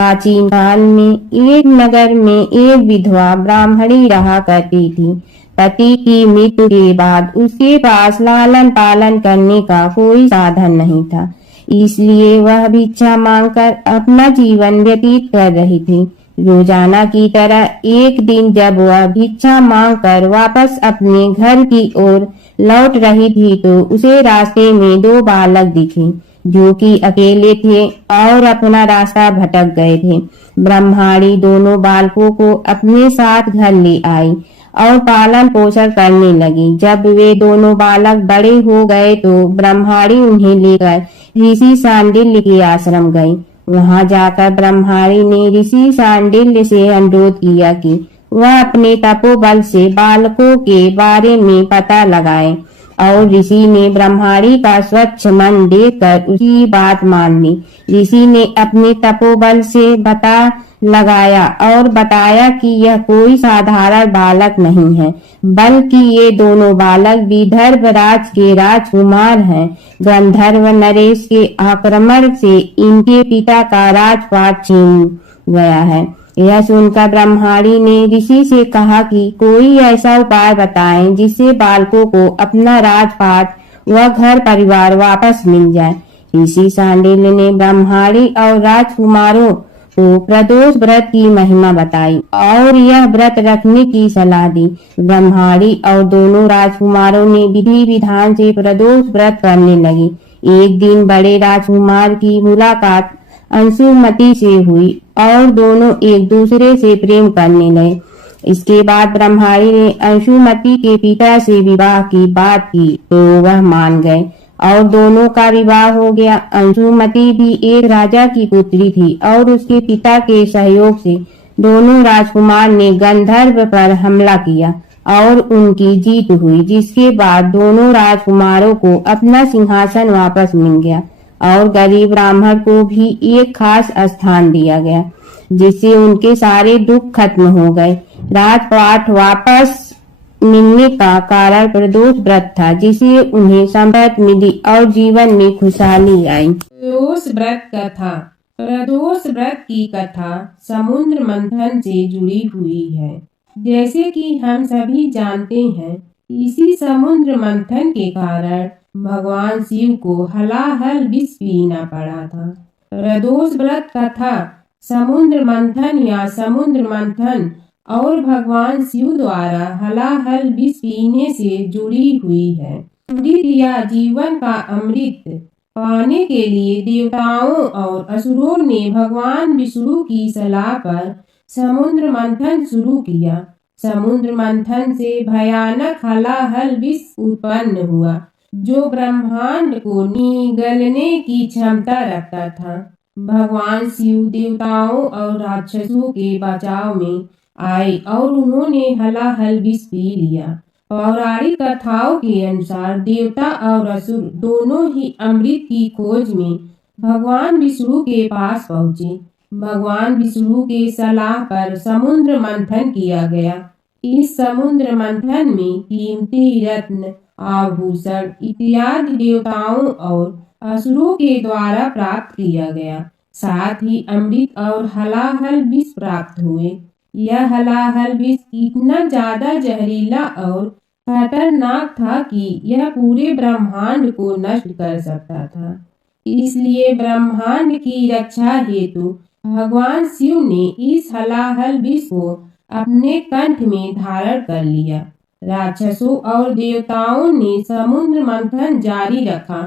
प्राचीन काल में एक नगर में एक विधवा ब्राह्मणी रहा करती थी। पति की मृत्यु के बाद उसके पास लालन पालन करने का कोई साधन नहीं था, इसलिए वह भिक्षा मांगकर अपना जीवन व्यतीत कर रही थी। रोजाना की तरह एक दिन जब वह भिक्षा मांगकर वापस अपने घर की ओर लौट रही थी तो उसे रास्ते में दो बालक दिखे जो कि अकेले थे और अपना रास्ता भटक गए थे। ब्रह्माणी दोनों बालकों को अपने साथ घर ले आई और पालन पोषण करने लगी। जब वे दोनों बालक बड़े हो गए तो ब्रह्माणी उन्हें लेकर ऋषि शांडिल्य के आश्रम गई। वहां जाकर ब्रह्माणी ने ऋषि शांडिल्य से अनुरोध किया कि वह अपने तपोबल से बालकों के बारे में पता लगाए और ऋषि ने ब्रह्माणी का स्वच्छ मन देखकर उसकी बात मान ली। ऋषि ने अपने तपोबल से पता लगाया और बताया कि यह कोई साधारण बालक नहीं है, बल्कि ये दोनों बालक विदर्भ राज के राजकुमार हैं। गंधर्व नरेश के आक्रमण से इनके पिता का राजपाट छीन गया है। यह सुनकर ब्रह्माणी ने ऋषि से कहा कि कोई ऐसा उपाय बताएं जिससे बालकों को अपना राजपाट व घर परिवार वापस मिल जाए। ऋषि शांडिल्य ने ब्रह्माणी और राजकुमारों को प्रदोष व्रत की महिमा बताई और यह व्रत रखने की सलाह दी। ब्रह्माणी और दोनों राजकुमारों ने विधि विधान से प्रदोष व्रत करने लगे। एक दिन बड़े राजकुमार की मुलाकात अंशुमति से हुई और दोनों एक दूसरे से प्रेम करने लगे। इसके बाद ब्रह्माणी ने अंशुमति के पिता से विवाह की बात की तो वह मान गए और दोनों का विवाह हो गया। अंशुमति भी एक राजा की पुत्री थी और उसके पिता के सहयोग से दोनों राजकुमार ने गंधर्व पर हमला किया और उनकी जीत हुई, जिसके बाद दोनों राजकुमारों को अपना सिंहासन वापस मिल गया और गरीब ब्राह्मण को भी एक खास स्थान दिया गया, जिससे उनके सारे दुख खत्म हो गए। राजपाट वापस मिलने का कारण प्रदोष व्रत था, जिसे उन्हें संपत्ति मिली और जीवन में खुशहाली आई। प्रदोष व्रत कथा। प्रदोष व्रत की कथा समुद्र मंथन से जुड़ी हुई है। जैसे कि हम सभी जानते हैं, इसी समुद्र मंथन के कारण भगवान शिव को हलाहल विष पीना पड़ा था। प्रदोष व्रत कथा समुद्र मंथन या समुद्र मंथन और भगवान शिव द्वारा हलाहल विष पीने से जुड़ी हुई है। अमृत या जीवन का अमृत पाने के लिए देवताओं और असुरों ने भगवान विष्णु की सलाह पर समुद्र मंथन शुरू किया। समुद्र मंथन से भयानक हलाहल विष उत्पन्न हुआ जो ब्रह्मांड को निगलने की क्षमता रखता था। भगवान शिव देवताओं और राक्षसों के बचाव में आए और उन्होंने हलाहल विष पी लिया। पौराणिक कथाओं के अनुसार देवता और असुर दोनों ही अमृत की खोज में भगवान विष्णु के पास पहुँचे। भगवान विष्णु के सलाह पर समुद्र मंथन किया गया। इस समुद्र मंथन में कीमती रत्न, आभूषण इत्यादि देवताओं और असुरों के द्वारा प्राप्त किया गया। साथ ही अमृत और हलाहल विष प्राप्त हुए। यह हलाहल विष इतना ज्यादा जहरीला और खतरनाक था कि यह पूरे ब्रह्मांड को नष्ट कर सकता था। इसलिए ब्रह्मांड की रक्षा हेतु भगवान शिव ने इस हलाहल विष को अपने कंठ में धारण कर लिया। राक्षसों और देवताओं ने समुद्र मंथन जारी रखा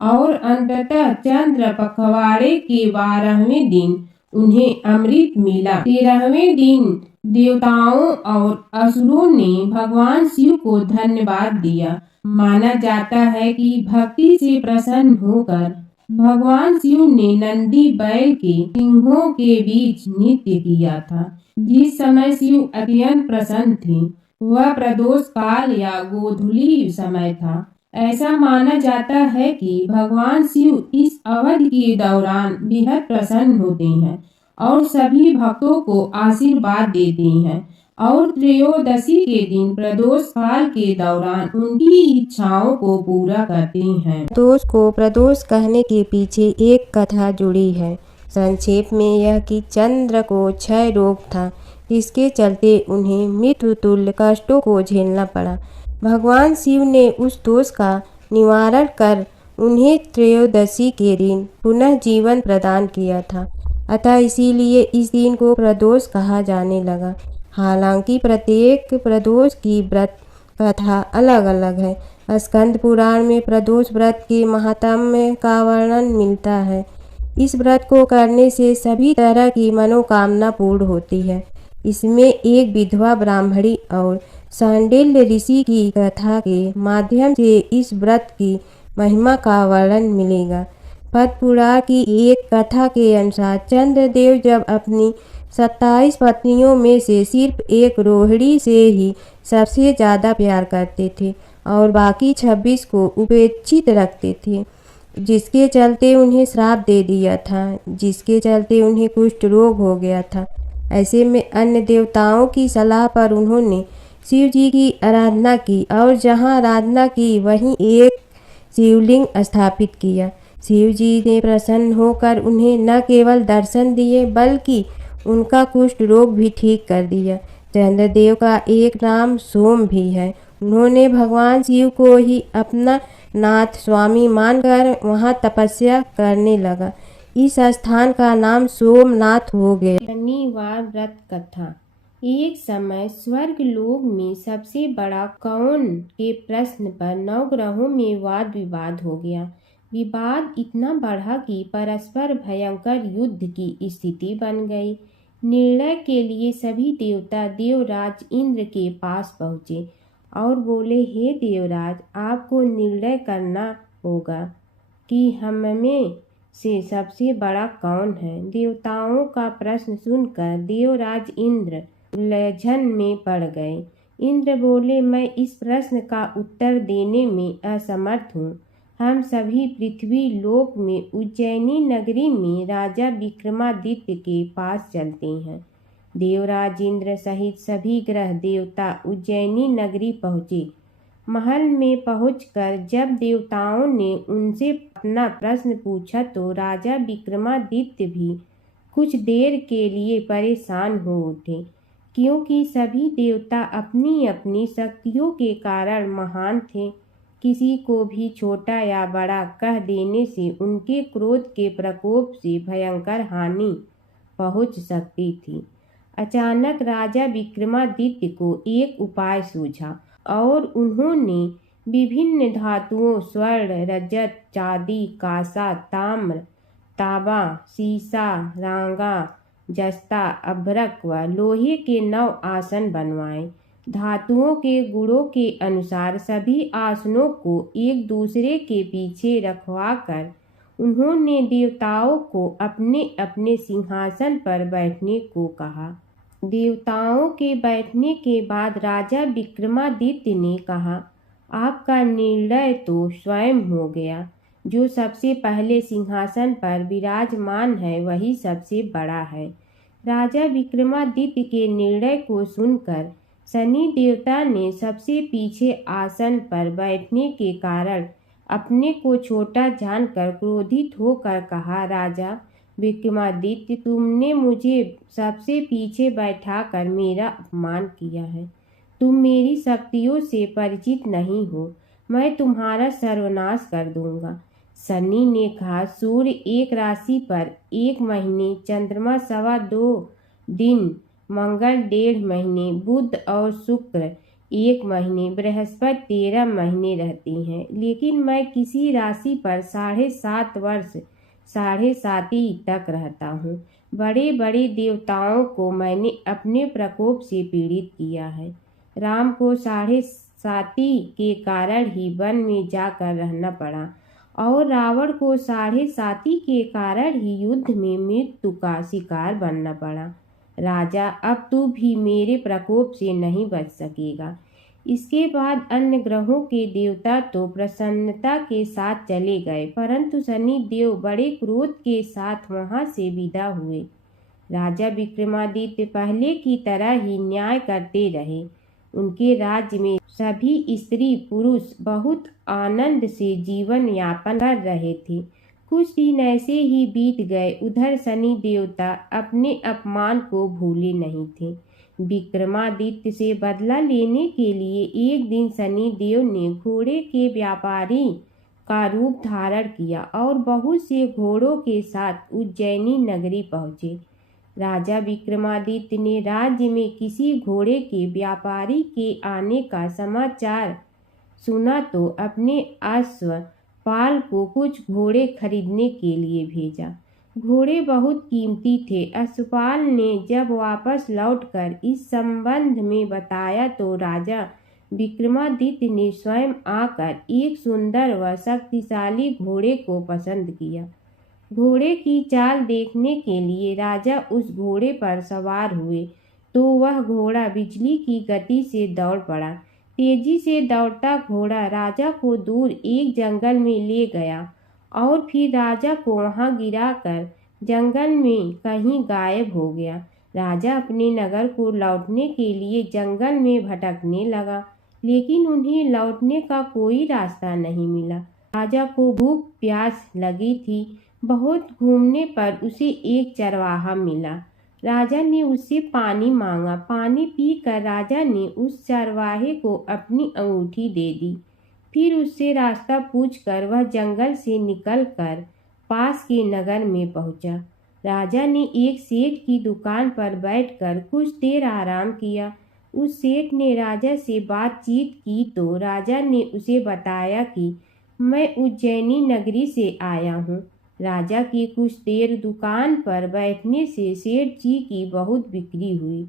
और अंततः चंद्र पखवाड़े के 12वें दिन उन्हें अमृत मिला। 13वें दिन देवताओं और असुरों ने भगवान शिव को धन्यवाद दिया। माना जाता है कि भक्ति से प्रसन्न होकर भगवान शिव ने नंदी बैल के सिंहों के बीच नृत्य किया था। जिस समय शिव अत्यंत प्रसन्न थे वह प्रदोष काल या गोधूली समय था। ऐसा माना जाता है कि भगवान शिव इस अवधि के दौरान बेहद प्रसन्न होते हैं और सभी भक्तों को आशीर्वाद देते हैं और त्रयोदशी के दिन प्रदोष काल के दौरान उनकी इच्छाओं को पूरा करते हैं। प्रदोष को प्रदोष कहने के पीछे एक कथा जुड़ी है। संक्षेप में यह कि चंद्र को क्षय रोग था, जिसके चलते उन्हें मृत्यु तुल्य कष्टों को झेलना पड़ा। भगवान शिव ने उस दोष का निवारण कर उन्हें त्रयोदशी के दिन पुनः जीवन प्रदान किया था। अतः इसीलिए इस दिन को प्रदोष कहा जाने लगा। हालांकि प्रत्येक प्रदोष की व्रत कथा अलग अलग है। स्कंद पुराण में प्रदोष व्रत के महात्म्य का वर्णन मिलता है। इस व्रत को करने से सभी तरह की मनोकामना पूर्ण होती है। इसमें एक विधवा ब्राह्मणी और सांडिल्य ऋषि की कथा के माध्यम से इस व्रत की महिमा का वर्णन मिलेगा। पद्म पुराण की एक कथा के अनुसार चंद्रदेव जब अपनी 27 पत्नियों में से सिर्फ एक रोहिणी से ही सबसे ज़्यादा प्यार करते थे और बाकी 26 को उपेक्षित रखते थे, जिसके चलते उन्हें श्राप दे दिया था, जिसके चलते उन्हें कुष्ठ रोग हो गया था। ऐसे में अन्य देवताओं की सलाह पर उन्होंने शिव जी की आराधना की और जहाँ आराधना की वहीं एक शिवलिंग स्थापित किया। शिव जी ने प्रसन्न होकर उन्हें न केवल दर्शन दिए बल्कि उनका कुष्ठ रोग भी ठीक कर दिया। चंद्रदेव का एक नाम सोम भी है। उन्होंने भगवान शिव को ही अपना नाथ स्वामी मानकर वहाँ तपस्या करने लगा। इस स्थान का नाम सोमनाथ हो गया। शनिवार व्रत कथा। एक समय स्वर्ग लोक में सबसे बड़ा कौन के प्रश्न पर 9 ग्रहों में वाद विवाद हो गया। विवाद इतना बढ़ा कि परस्पर भयंकर युद्ध की स्थिति बन गई। निर्णय के लिए सभी देवता देवराज इंद्र के पास पहुँचे और बोले, हे देवराज, आपको निर्णय करना होगा कि हमें से सबसे बड़ा कौन है। देवताओं का प्रश्न सुनकर देवराज इंद्र उलझन में पड़ गए। इंद्र बोले, मैं इस प्रश्न का उत्तर देने में असमर्थ हूँ। हम सभी पृथ्वी लोक में उज्जैनी नगरी में राजा विक्रमादित्य के पास चलते हैं। देवराज इंद्र सहित सभी ग्रह देवता उज्जैनी नगरी पहुँचे। महल में पहुंचकर जब देवताओं ने उनसे अपना प्रश्न पूछा तो राजा विक्रमादित्य भी कुछ देर के लिए परेशान हो उठे, क्योंकि सभी देवता अपनी अपनी शक्तियों के कारण महान थे। किसी को भी छोटा या बड़ा कह देने से उनके क्रोध के प्रकोप से भयंकर हानि पहुंच सकती थी। अचानक राजा विक्रमादित्य को एक उपाय सूझा और उन्होंने विभिन्न धातुओं स्वर्ण, रजत, चांदी, कांसा, ताम्र, तांबा, सीसा, रांगा, जस्ता, अभ्रक व लोहे के 9 आसन बनवाए। धातुओं के गुणों के अनुसार सभी आसनों को एक दूसरे के पीछे रखवाकर उन्होंने देवताओं को अपने अपने सिंहासन पर बैठने को कहा। देवताओं के बैठने के बाद राजा विक्रमादित्य ने कहा, आपका निर्णय तो स्वयं हो गया। जो सबसे पहले सिंहासन पर विराजमान है वही सबसे बड़ा है। राजा विक्रमादित्य के निर्णय को सुनकर शनि देवता ने सबसे पीछे आसन पर बैठने के कारण अपने को छोटा जानकर क्रोधित होकर कहा, राजा विक्रमादित्य, तुमने मुझे सबसे पीछे बैठाकर मेरा अपमान किया है। तुम मेरी शक्तियों से परिचित नहीं हो। मैं तुम्हारा सर्वनाश कर दूंगा। शनि ने कहा, सूर्य एक राशि पर 1 महीने, चंद्रमा 2.25 दिन, मंगल 1.5 महीने, बुध और शुक्र 1 महीने, बृहस्पति 13 महीने रहती हैं। लेकिन मैं किसी राशि पर 7.5 वर्ष 7.5 तक रहता हूँ। बड़े बड़े देवताओं को मैंने अपने प्रकोप से पीड़ित किया है। राम को 7.5 के कारण ही वन में जाकर रहना पड़ा और रावण को 7.5 के कारण ही युद्ध में मृत्यु का शिकार बनना पड़ा। राजा, अब तू भी मेरे प्रकोप से नहीं बच सकेगा। इसके बाद अन्य ग्रहों के देवता तो प्रसन्नता के साथ चले गए, परंतु शनि देव बड़े क्रोध के साथ वहां से विदा हुए। राजा विक्रमादित्य पहले की तरह ही न्याय करते रहे। उनके राज्य में सभी स्त्री पुरुष बहुत आनंद से जीवन यापन कर रहे थे। कुछ दिन ऐसे ही बीत गए। उधर शनि देवता अपने अपमान को भूले नहीं थे। विक्रमादित्य से बदला लेने के लिए एक दिन शनि देव ने घोड़े के व्यापारी का रूप धारण किया और बहुत से घोड़ों के साथ उज्जैनी नगरी पहुंचे। राजा विक्रमादित्य ने राज्य में किसी घोड़े के व्यापारी के आने का समाचार सुना तो अपने अश्व पाल को कुछ घोड़े खरीदने के लिए भेजा। घोड़े बहुत कीमती थे। अश्वपाल ने जब वापस लौटकर इस संबंध में बताया तो राजा विक्रमादित्य ने स्वयं आकर एक सुंदर व शक्तिशाली घोड़े को पसंद किया। घोड़े की चाल देखने के लिए राजा उस घोड़े पर सवार हुए तो वह घोड़ा बिजली की गति से दौड़ पड़ा। तेजी से दौड़ता घोड़ा राजा को दूर एक जंगल में ले गया और फिर राजा को वहां गिराकर जंगल में कहीं गायब हो गया। राजा अपने नगर को लौटने के लिए जंगल में भटकने लगा, लेकिन उन्हें लौटने का कोई रास्ता नहीं मिला। राजा को भूख प्यास लगी थी। बहुत घूमने पर उसे एक चरवाहा मिला। राजा ने उससे पानी मांगा। पानी पीकर राजा ने उस चरवाहे को अपनी अंगूठी दे दी। फिर उससे रास्ता पूछकर वह जंगल से निकलकर पास के नगर में पहुंचा। राजा ने एक सेठ की दुकान पर बैठकर कुछ देर आराम किया। उस सेठ ने राजा से बातचीत की तो राजा ने उसे बताया कि मैं उज्जैनी नगरी से आया हूँ। राजा की कुछ देर दुकान पर बैठने से सेठ जी की बहुत बिक्री हुई।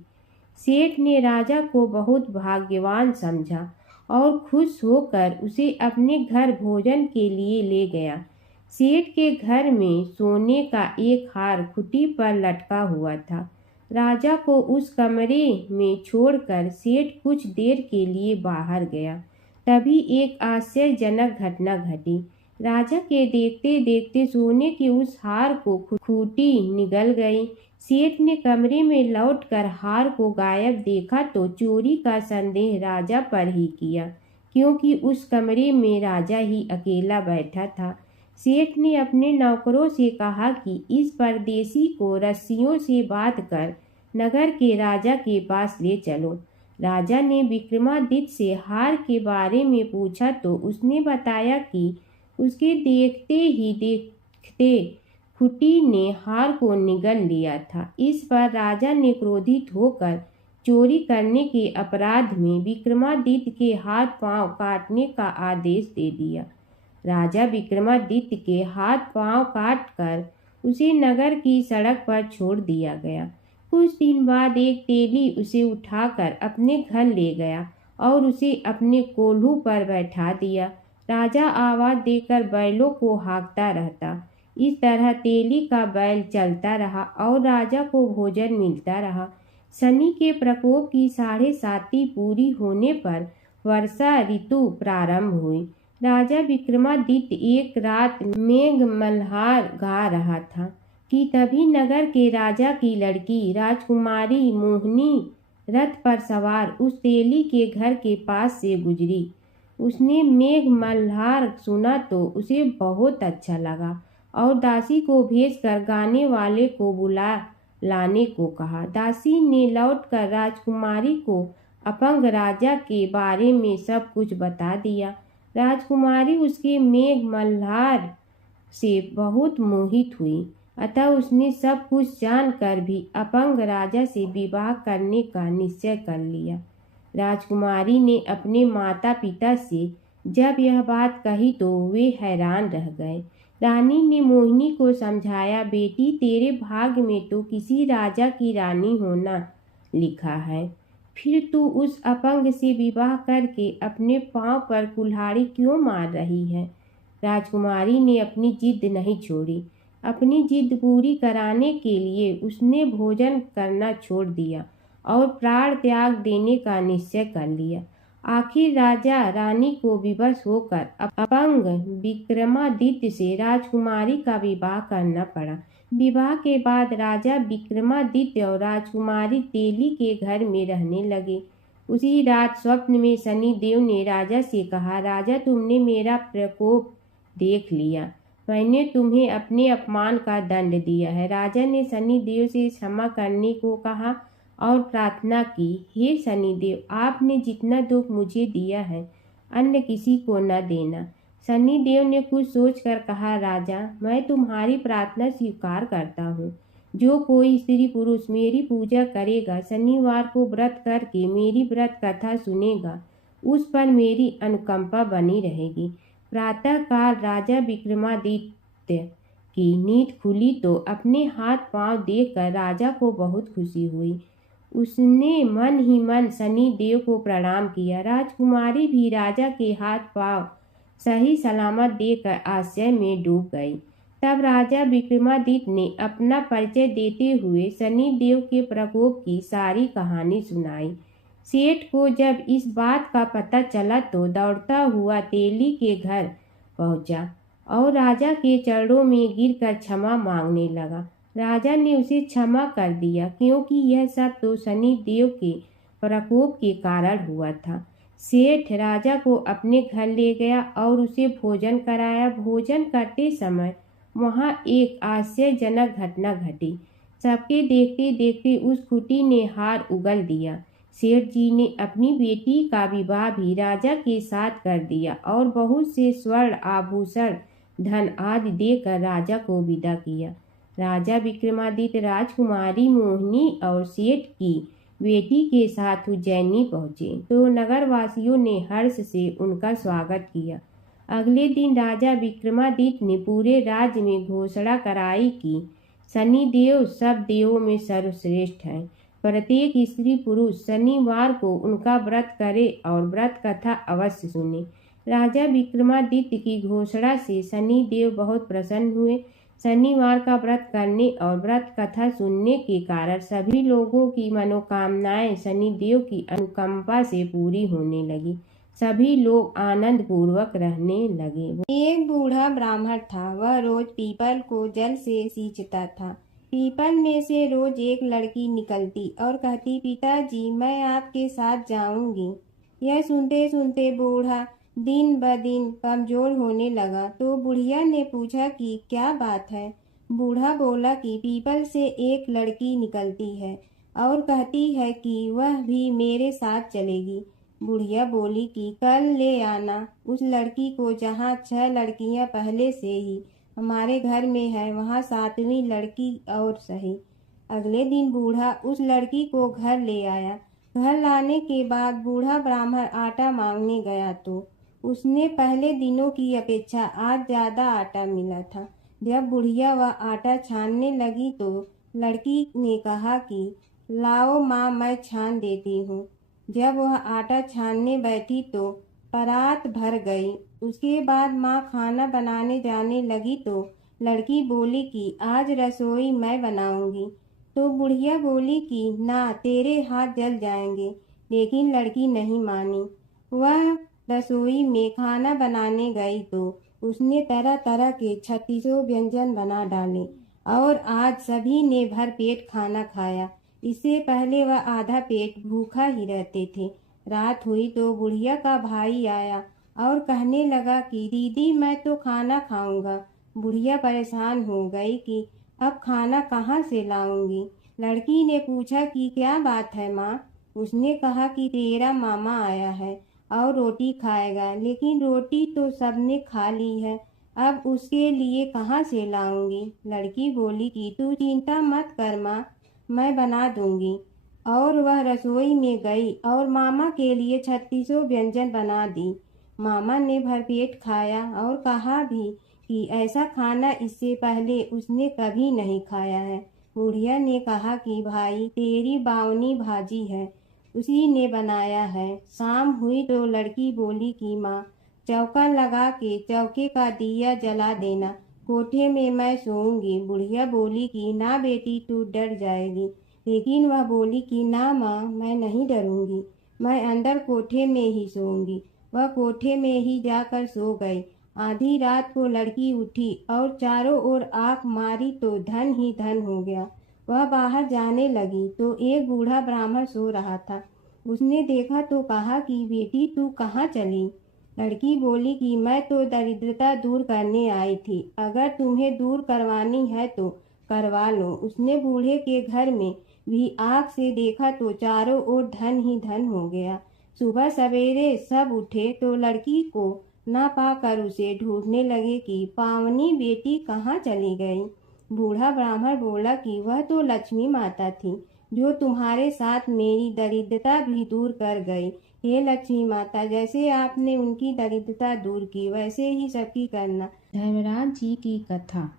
सेठ ने राजा को बहुत भाग्यवान समझा और खुश होकर उसे अपने घर भोजन के लिए ले गया। सेठ के घर में सोने का एक हार खुटी पर लटका हुआ था। राजा को उस कमरे में छोड़कर सेठ कुछ देर के लिए बाहर गया। तभी एक आश्चर्यजनक घटना घटी। राजा के देखते देखते सोने के उस हार को खूंटी निगल गई। सेठ ने कमरे में लौटकर हार को गायब देखा तो चोरी का संदेह राजा पर ही किया, क्योंकि उस कमरे में राजा ही अकेला बैठा था। सेठ ने अपने नौकरों से कहा कि इस परदेसी को रस्सियों से बांधकर नगर के राजा के पास ले चलो। राजा ने विक्रमादित्य से हार के बारे में पूछा तो उसने बताया कि उसके देखते खुटी ने हार को निगल लिया था। इस पर राजा ने क्रोधित होकर चोरी करने के अपराध में विक्रमादित्य के हाथ पांव काटने का आदेश दे दिया। राजा विक्रमादित्य के हाथ पांव काटकर उसे नगर की सड़क पर छोड़ दिया गया। कुछ दिन बाद एक तेली उसे उठाकर अपने घर ले गया और उसे अपने कोल्हू पर बैठा दिया। राजा आवाज देकर बैलों को हाँकता रहता। इस तरह तेली का बैल चलता रहा और राजा को भोजन मिलता रहा। शनि के प्रकोप की 7.5 पूरी होने पर वर्षा ऋतु प्रारंभ हुई। राजा विक्रमादित्य एक रात मेघ मल्हार गा रहा था कि तभी नगर के राजा की लड़की राजकुमारी मोहिनी रथ पर सवार उस तेली के घर के पास से गुजरी। उसने मेघ मल्हार सुना तो उसे बहुत अच्छा लगा और दासी को भेजकर गाने वाले को बुला लाने को कहा। दासी ने लौटकर राजकुमारी को अपंग राजा के बारे में सब कुछ बता दिया। राजकुमारी उसके मेघ मल्हार से बहुत मोहित हुई, अतः उसने सब कुछ जानकर भी अपंग राजा से विवाह करने का निश्चय कर लिया। राजकुमारी ने अपने माता पिता से जब यह बात कही तो वे हैरान रह गए। रानी ने मोहिनी को समझाया, बेटी तेरे भाग्य में तो किसी राजा की रानी होना लिखा है, फिर तू उस अपंग से विवाह करके अपने पांव पर कुल्हाड़ी क्यों मार रही है। राजकुमारी ने अपनी जिद नहीं छोड़ी। अपनी जिद पूरी कराने के लिए उसने भोजन करना छोड़ दिया और प्राण त्याग देने का निश्चय कर लिया। आखिर राजा रानी को विवश होकर अपंग विक्रमादित्य से राजकुमारी का विवाह करना पड़ा। विवाह के बाद राजा विक्रमादित्य और राजकुमारी तेली के घर में रहने लगे। उसी रात स्वप्न में शनि देव ने राजा से कहा, राजा तुमने मेरा प्रकोप देख लिया। मैंने तुम्हें अपने अपमान का दंड दिया है। राजा ने शनिदेव से क्षमा करने को कहा और प्रार्थना की, हे शनिदेव, आपने जितना दुख मुझे दिया है अन्य किसी को न देना। शनिदेव ने कुछ सोचकर कहा, राजा, मैं तुम्हारी प्रार्थना स्वीकार करता हूँ। जो कोई स्त्री पुरुष मेरी पूजा करेगा, शनिवार को व्रत करके मेरी व्रत कथा सुनेगा, उस पर मेरी अनुकंपा बनी रहेगी। प्रातःकाल राजा विक्रमादित्य की नींद खुली तो अपने हाथ पांव देखकर राजा को बहुत खुशी हुई। उसने मन ही मन शनिदेव को प्रणाम किया। राजकुमारी भी राजा के हाथ पांव सही सलामत देखकर आश्चर्य में डूब गई। तब राजा विक्रमादित्य ने अपना परिचय देते हुए शनिदेव के प्रकोप की सारी कहानी सुनाई। सेठ को जब इस बात का पता चला तो दौड़ता हुआ तेली के घर पहुंचा और राजा के चरणों में गिरकर क्षमा मांगने लगा। राजा ने उसे क्षमा कर दिया, क्योंकि यह सब तो शनिदेव के प्रकोप के कारण हुआ था। सेठ राजा को अपने घर ले गया और उसे भोजन कराया। भोजन करते समय वहां एक आश्चर्यजनक घटना घटी। सबके देखते देखते उस कुटी ने हार उगल दिया। सेठ जी ने अपनी बेटी का विवाह भी राजा के साथ कर दिया और बहुत से स्वर्ण आभूषण, धन आदि देकर राजा को विदा किया। राजा विक्रमादित्य राजकुमारी मोहिनी और सेठ की बेटी के साथ उज्जैनी पहुंचे तो नगरवासियों ने हर्ष से उनका स्वागत किया। अगले दिन राजा विक्रमादित्य ने पूरे राज्य में घोषणा कराई कि शनिदेव सब देवों में सर्वश्रेष्ठ हैं। प्रत्येक स्त्री पुरुष शनिवार को उनका व्रत करे और व्रत कथा अवश्य सुने। राजा विक्रमादित्य की घोषणा से शनिदेव बहुत प्रसन्न हुए। शनिवार का व्रत करने और व्रत कथा सुनने के कारण सभी लोगों की मनोकामनाएं शनिदेव की अनुकंपा से पूरी होने लगी। सभी लोग आनंद पूर्वक रहने लगे। एक बूढ़ा ब्राह्मण था। वह रोज पीपल को जल से सींचता था। पीपल में से रोज एक लड़की निकलती और कहती, पिताजी, मैं आपके साथ जाऊंगी। यह सुनते सुनते बूढ़ा दिन ब दिन कमजोर होने लगा। तो बुढ़िया ने पूछा कि क्या बात है। बूढ़ा बोला कि पीपल से एक लड़की निकलती है और कहती है कि वह भी मेरे साथ चलेगी। बुढ़िया बोली कि कल ले आना उस लड़की को, जहाँ 6 लड़कियां पहले से ही हमारे घर में है, वहाँ 7वीं लड़की और सही। अगले दिन बूढ़ा उस लड़की को घर ले आया। घर लाने के बाद बूढ़ा ब्राह्मण आटा मांगने गया तो उसने पहले दिनों की अपेक्षा आज ज्यादा आटा मिला था। जब बुढ़िया वह आटा छानने लगी तो लड़की ने कहा कि लाओ माँ, मैं छान देती हूँ। जब वह आटा छानने बैठी तो परात भर गई। उसके बाद माँ खाना बनाने जाने लगी तो लड़की बोली कि आज रसोई मैं बनाऊंगी। तो बुढ़िया बोली कि ना, तेरे हाथ जल जाएंगे। लेकिन लड़की नहीं मानी। वह रसोई में खाना बनाने गई तो उसने तरह तरह के 36 व्यंजन बना डाले और आज सभी ने भर पेट खाना खाया। इससे पहले वह आधा पेट भूखा ही रहते थे। रात हुई तो बुढ़िया का भाई आया और कहने लगा कि दीदी, मैं तो खाना खाऊंगा। बुढ़िया परेशान हो गई कि अब खाना कहाँ से लाऊंगी। लड़की ने पूछा कि क्या बात है माँ। उसने कहा कि तेरा मामा आया है और रोटी खाएगा, लेकिन रोटी तो सबने खा ली है, अब उसके लिए कहाँ से लाऊंगी। लड़की बोली कि तू चिंता मत कर माँ, मैं बना दूंगी। और वह रसोई में गई और मामा के लिए 36 व्यंजन बना दी। मामा ने भरपेट खाया और कहा भी कि ऐसा खाना इससे पहले उसने कभी नहीं खाया है। बुढ़िया ने कहा कि भाई, तेरी बावनी भाजी है, उसी ने बनाया है। शाम हुई तो लड़की बोली कि माँ, चौका लगा के चौके का दिया जला देना, कोठे में मैं सोऊंगी। बुढ़िया बोली कि ना बेटी, तू डर जाएगी। लेकिन वह बोली कि ना माँ, मैं नहीं डरूंगी, मैं अंदर कोठे में ही सोऊंगी। वह कोठे में ही जाकर सो गई। आधी रात को लड़की उठी और चारों ओर आंख मारी तो धन ही धन हो गया। वह बाहर जाने लगी तो एक बूढ़ा ब्राह्मण सो रहा था। उसने देखा तो कहा कि बेटी, तू कहाँ चली। लड़की बोली कि मैं तो दरिद्रता दूर करने आई थी, अगर तुम्हें दूर करवानी है तो करवा लो। उसने बूढ़े के घर में भी आँख से देखा तो चारों ओर धन ही धन हो गया। सुबह सवेरे सब उठे तो लड़की को ना पाकर उसे ढूंढने लगे कि पावनी बेटी कहाँ चली गई। बूढ़ा ब्राह्मण बोला कि वह तो लक्ष्मी माता थी, जो तुम्हारे साथ मेरी दरिद्रता भी दूर कर गई। हे लक्ष्मी माता, जैसे आपने उनकी दरिद्रता दूर की, वैसे ही सबकी करना। धर्मराज जी की कथा।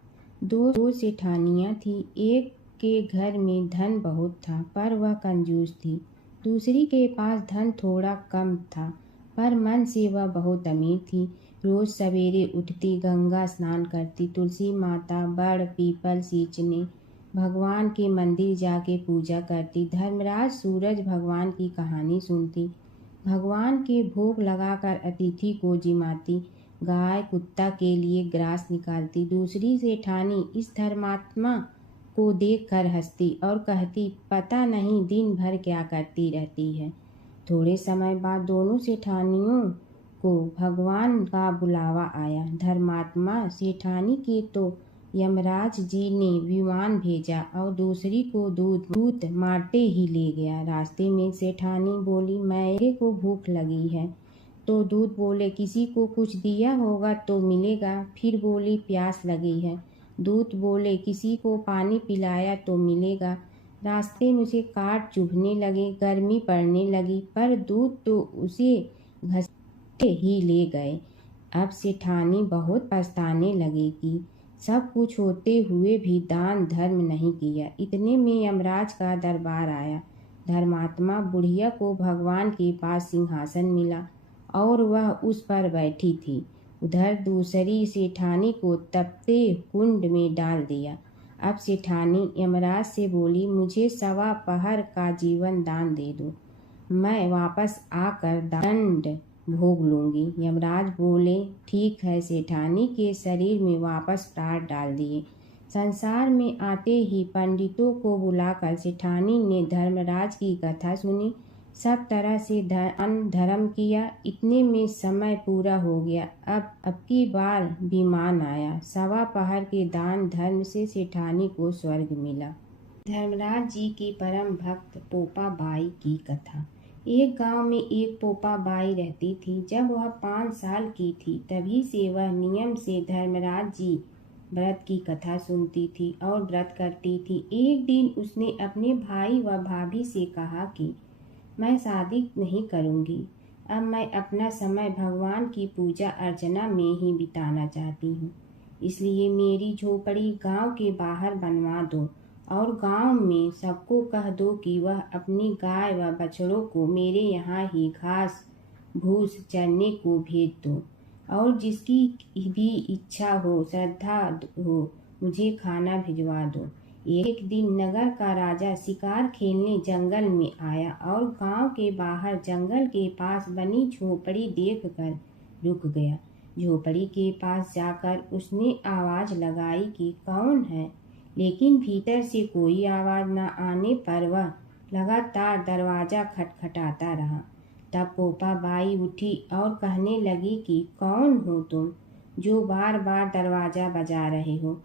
दो सेठानियाँ थी। एक के घर में धन बहुत था पर वह कंजूस थी। दूसरी के पास धन थोड़ा कम था पर मन से वह बहुत अमीर थी। रोज सवेरे उठती, गंगा स्नान करती, तुलसी माता, बड़ पीपल सींचने, भगवान के मंदिर जाके पूजा करती। धर्मराज सूरज भगवान की कहानी सुनती, भगवान के भोग लगाकर अतिथि को जिमाती, गाय कुत्ता के लिए ग्रास निकालती। दूसरी सेठानी इस धर्मात्मा को देखकर हंसती और कहती, पता नहीं दिन भर क्या करती रहती है। थोड़े समय बाद दोनों सेठानियों को भगवान का बुलावा आया। धर्मात्मा सेठानी के तो यमराज जी ने विमान भेजा और दूसरी को दूत मारते ही ले गया। रास्ते में सेठानी बोली, मेरे को भूख लगी है। तो दूत बोले, किसी को कुछ दिया होगा तो मिलेगा। फिर बोली, प्यास लगी है। दूत बोले, किसी को पानी पिलाया तो मिलेगा। रास्ते में उसे काट चुभने लगे, गर्मी पड़ने लगी, पर दूत तो उसे घसीटते ही ले गए। अब सेठानी बहुत पछताने लगी कि सब कुछ होते हुए भी दान धर्म नहीं किया। इतने में यमराज का दरबार आया। धर्मात्मा बुढ़िया को भगवान के पास सिंहासन मिला और वह उस पर बैठी थी। उधर दूसरी सेठानी को तपते कुंड में डाल दिया। अब सेठानी यमराज से बोली, मुझे 1.25 पहर का जीवन दान दे दो, मैं वापस आकर दंड भोग लूंगी। यमराज बोले, ठीक है। सेठानी के शरीर में वापस प्राण डाल दिए। संसार में आते ही पंडितों को बुलाकर सेठानी ने धर्मराज की कथा सुनी, सब तरह से धर्म किया। इतने में समय पूरा हो गया। अब की बार विमान आया। 1.25 पहर के दान धर्म से सेठानी को स्वर्ग मिला। धर्मराज जी की परम भक्त पोपा बाई की कथा। एक गांव में एक पोपा बाई रहती थी। जब वह 5 साल की थी तभी से वह नियम से धर्मराज जी व्रत की कथा सुनती थी और व्रत करती थी। एक दिन उसने अपने भाई व भाभी से कहा कि मैं शादी नहीं करूंगी, अब मैं अपना समय भगवान की पूजा अर्चना में ही बिताना चाहती हूँ। इसलिए मेरी झोपड़ी गांव के बाहर बनवा दो और गांव में सबको कह दो कि वह अपनी गाय व बछड़ों को मेरे यहाँ ही घास भूस चरने को भेज दो और जिसकी भी इच्छा हो, श्रद्धा हो, मुझे खाना भिजवा दो। एक दिन नगर का राजा शिकार खेलने जंगल में आया और गांव के बाहर जंगल के पास बनी झोपड़ी देखकर रुक गया। झोपड़ी के पास जाकर उसने आवाज लगाई कि कौन है, लेकिन भीतर से कोई आवाज न आने पर वह लगातार दरवाजा खटखटाता रहा। तब पोपा बाई उठी और कहने लगी कि कौन हो तुम जो बार बार दरवाजा बजा रहे हो,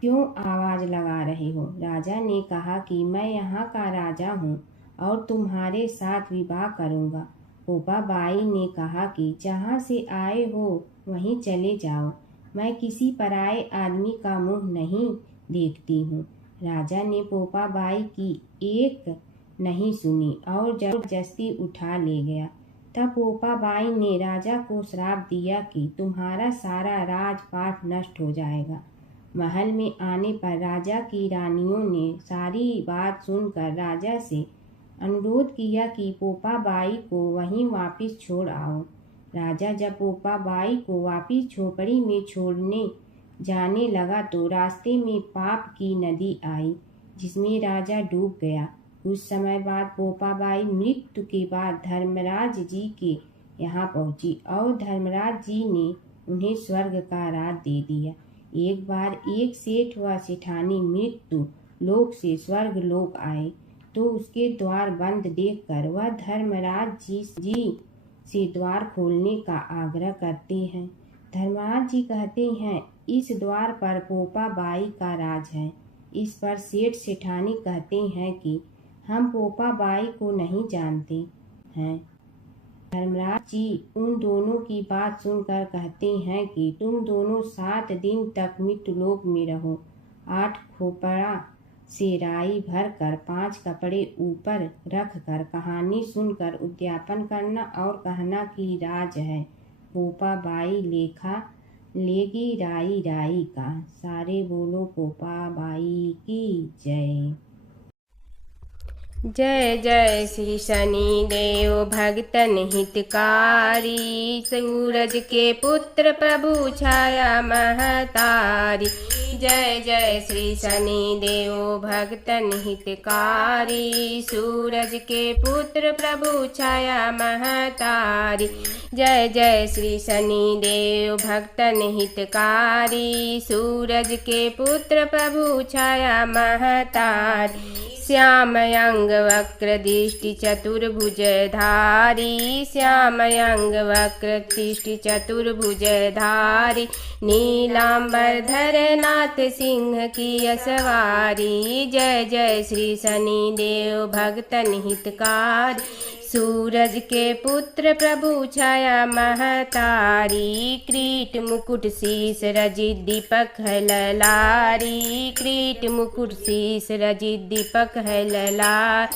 क्यों आवाज लगा रहे हो? राजा ने कहा कि मैं यहाँ का राजा हूँ और तुम्हारे साथ विवाह करूँगा। पोपा बाई ने कहा कि जहाँ से आए हो वहीं चले जाओ, मैं किसी पराये आदमी का मुंह नहीं देखती हूँ। राजा ने पोपा बाई की एक नहीं सुनी और जबरदस्ती उठा ले गया। तब पोपा बाई ने राजा को श्राप दिया कि तुम्हारा सारा राजपाट नष्ट हो जाएगा। महल में आने पर राजा की रानियों ने सारी बात सुनकर राजा से अनुरोध किया कि पोपा बाई को वहीं वापस छोड़ आओ। राजा जब पोपा बाई को वापस झोपड़ी में छोड़ने जाने लगा तो रास्ते में पाप की नदी आई जिसमें राजा डूब गया। कुछ समय बाद पोपा बाई मृत्यु के बाद धर्मराज जी के यहाँ पहुंची और धर्मराज जी ने उन्हें स्वर्ग का राज दे दिया। एक बार एक सेठ व सेठानी मृत्यु लोक से स्वर्ग लोक आए तो उसके द्वार बंद देखकर वह धर्मराज जी से द्वार खोलने का आग्रह करते हैं। धर्मराज जी कहते हैं, इस द्वार पर पोपा बाई का राज है। इस पर सेठ सेठानी कहते हैं कि हम पोपा बाई को नहीं जानते हैं। धर्मराज जी उन दोनों की बात सुनकर कहते हैं कि तुम दोनों 7 दिन तक मृत्युलोक में रहो। 8 खोपड़ा से राई भरकर 5 कपड़े ऊपर रखकर कहानी सुनकर उद्यापन करना और कहना कि राज है। पोपा बाई लेखा लेगी राई राई का। सारे बोलो पोपा बाई की जय। जय जय श्री शनि देव भगतन हितकारी, सूरज के पुत्र प्रभु छाया महतारी। जय जय श्री शनि देव भगतन हितकारी, सूरज के पुत्र प्रभु छाया महतारी। जय जय श्री शनि देव भगतन हितकारी, सूरज के पुत्र प्रभु छाया महतारी। श्याम अंग वक्र दृष्टि चतुर्भुज धारी, श्याम अंग वक्र दृष्टि चतुर्भुज धारी। नीलांबर धर नाथ सिंह की असवारी। जय जय श्री शनि देव भगतन हितकारी, सूरज के पुत्र प्रभु छाया महतारी। क्रीट मुकुट शीस रजित दीपक है ललारी, क्रीट मुकुट शीस रजित दीपक है ललार।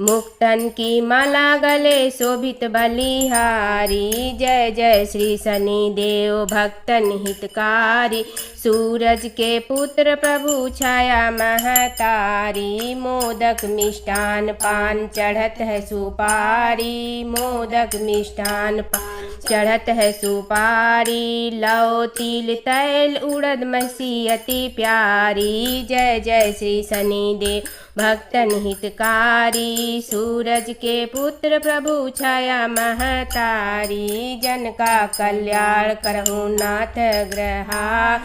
मुक्तन की माला गले शोभित बलिहारी। जय जय श्री शनि देव भक्तन हितकारी, सूरज के पुत्र प्रभु छाया महतारी। मोदक मिष्ठान पान चढ़त है सुपारी, मोदक मिष्ठान पान चढ़त है सुपारी। लौ तिल तैल उड़द मसी अति प्यारी। जय जय श्री शनि देव भक्तन हितकारी, सूरज के पुत्र प्रभु छाया महतारी। जन का कल्याण करहु नाथ ग्रहा,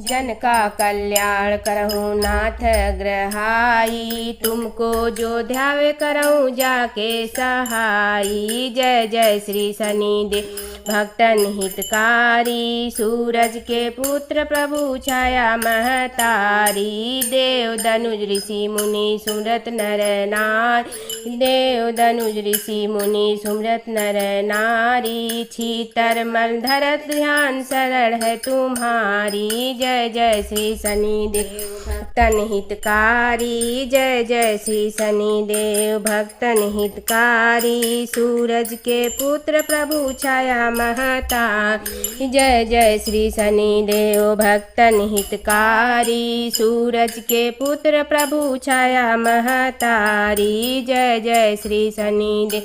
जन का कल्याण करहु नाथ ग्रहाई। तुमको जो ध्यावे करहु जाके सहाई। जय जय श्री शनि देव भक्तन हितकारी, सूरज के पुत्र प्रभु छाया महतारी। देव धनुज ऋषि मुनि सुमरत नर नारी, देव धनुज ऋषि मुनि सुमरत नर नारी। छीतर मल धरत ध्यान शरण है तुम्हारी। जय जय श्री शनि देव भक्तन हितकारी, जय जय श्री शनि देव भक्तन हितकारी। सूरज के पुत्र प्रभु छाया महतारी। जय जय श्री शनि देव भक्तन हितकारी, सूरज के पुत्र प्रभु छाया महतारी। जय जय श्री शनि देव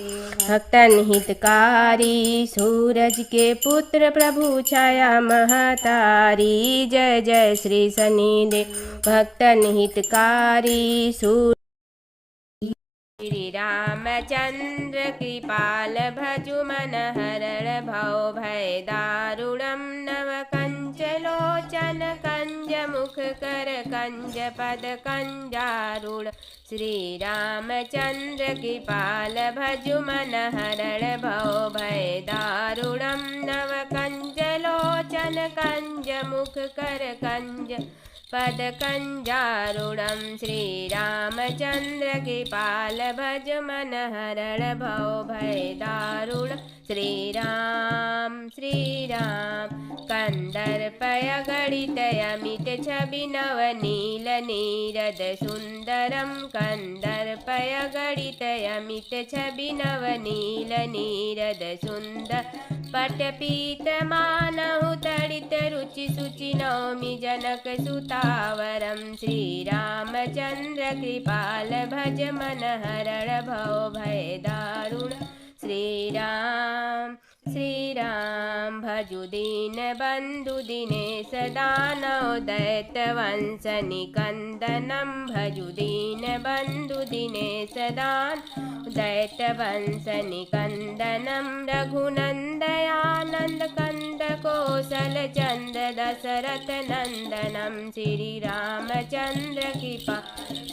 भक्तन हितकारी, सूरज के पुत्र प्रभु छाया महतारी। जय जय श्री शनि देव भक्तन हितकारी। श्री रामचंद्र कृपाल भजु मन हरण भव भय दारुणम। नव कंच लोचन कंज मुख कर कंज पद कंजारूढ़। श्री रामचंद्र कृपाल भजु मन हरण भव भय दारुणम। नव कंज लोचन कंज मुख कर कंज पद कंजारूढ़। श्री रामचंद्र कृपाल भज मन हरण भव भय दारुण। श्री राम कंदर्पय गणित अमित छवि नव नील नीरद सुंदरम। कंदर्पय गणित अमित छवि नव नील नीरद सुंदर। पट पीत मानहु तड़ित रुचि सुचि नौमि जनक सुतावरम। श्री रामचंद्र कृपाल भज मन हरण भव भय दारुण। श्री राम भजु दीन बंधु दिनेश दानव दैत वंश निकंदनम। भजु दीन बंधु दिनेश दान दैत वंश निकंदनम। रघुनंदयानंद कंद कौशल चंद्र दशरथ नंदनम। श्री रामचंद्र कृपा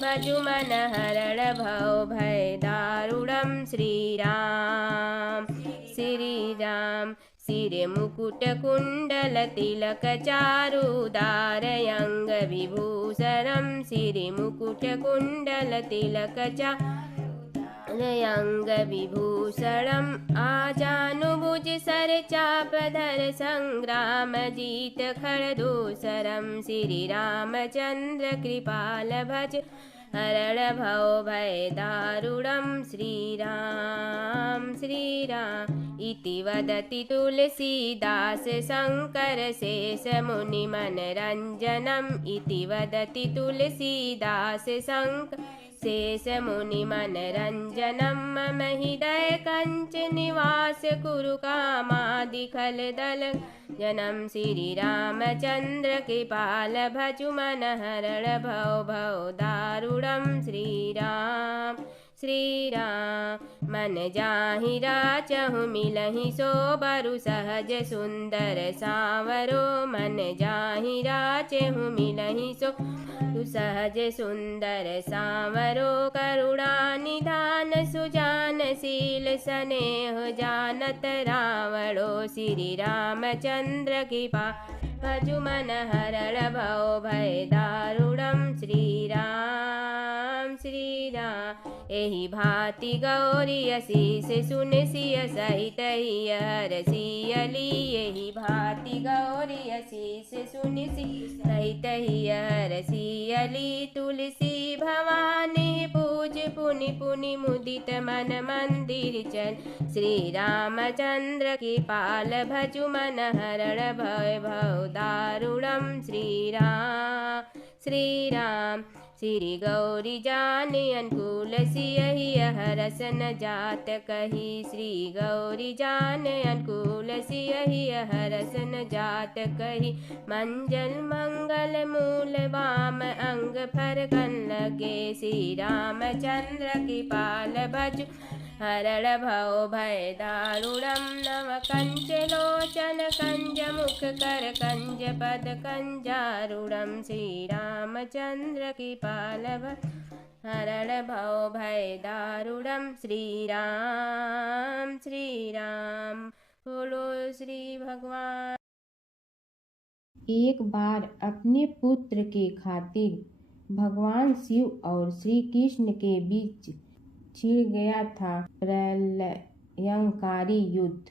भजु मन हरण भव भय दारुणम। श्री राम श्री राम। सिर मुकुट कुंडल तिलक चारुदार अंग विभूषणं सिर मुकुट कुंडल तिलक अंग विभूषणम् आजानुभुज सर चापधर संग्राम जीत खरदूसरं श्री रामचंद्र कृपाल भज हरण भव भय दारुणं श्रीराम इति वदति तुलसीदास शंकर शेष मुनि मनरंजनम् इति वदति तुलसीदास शंकर शेष मुनि मनरंजनम् मम हृदय कंच निवास कुरु कामादि खल दल जनम श्री रामचंद्र कृपाल भजु मन हरण भव दारुणम श्रीराम मन जाहि राचहु मिलहि सो बरु सहज सुंदर सांवरो मन जाहि राचहु मिलहि सो सहज सुंदर सांवरो करुणा निधान सुजान शील स्नेह जानत रावणो श्री रामचंद्र कृपा भजु मन हरण भव भय दारुणम श्रीराम एहि भांति गौरी असीस सुन सिय सहित हर सियली एहि भांति गौरी असीस सुन सिय सहित हर सियली तुलसी भवानी पूज पुनि पुनि मुदित मन मंदिर चल श्री रामचंद्र कृपाल भजु मन हरण भय भव दारुणम श्रीराम श्री गौरी जाने अनुकूल सियहि हरसन जात कही श्री गौरी जाने अनुकूल सियहि हरसन जात कही मंजल मंगल मूल वाम अंग फरकन लगे श्री रामचंद्र कृपाल भजु हरण भव भय दारुणम नव कंच लोचन कंज मुख कर कंज पद कंजारुणम श्री रामचंद्र कृपाल हरण भव भय दारुणम श्रीराम बोलो श्री भगवान। एक बार अपने पुत्र के खातिर भगवान शिव और श्री कृष्ण के बीच छिड़ गया था प्रलयंकारी युद्ध।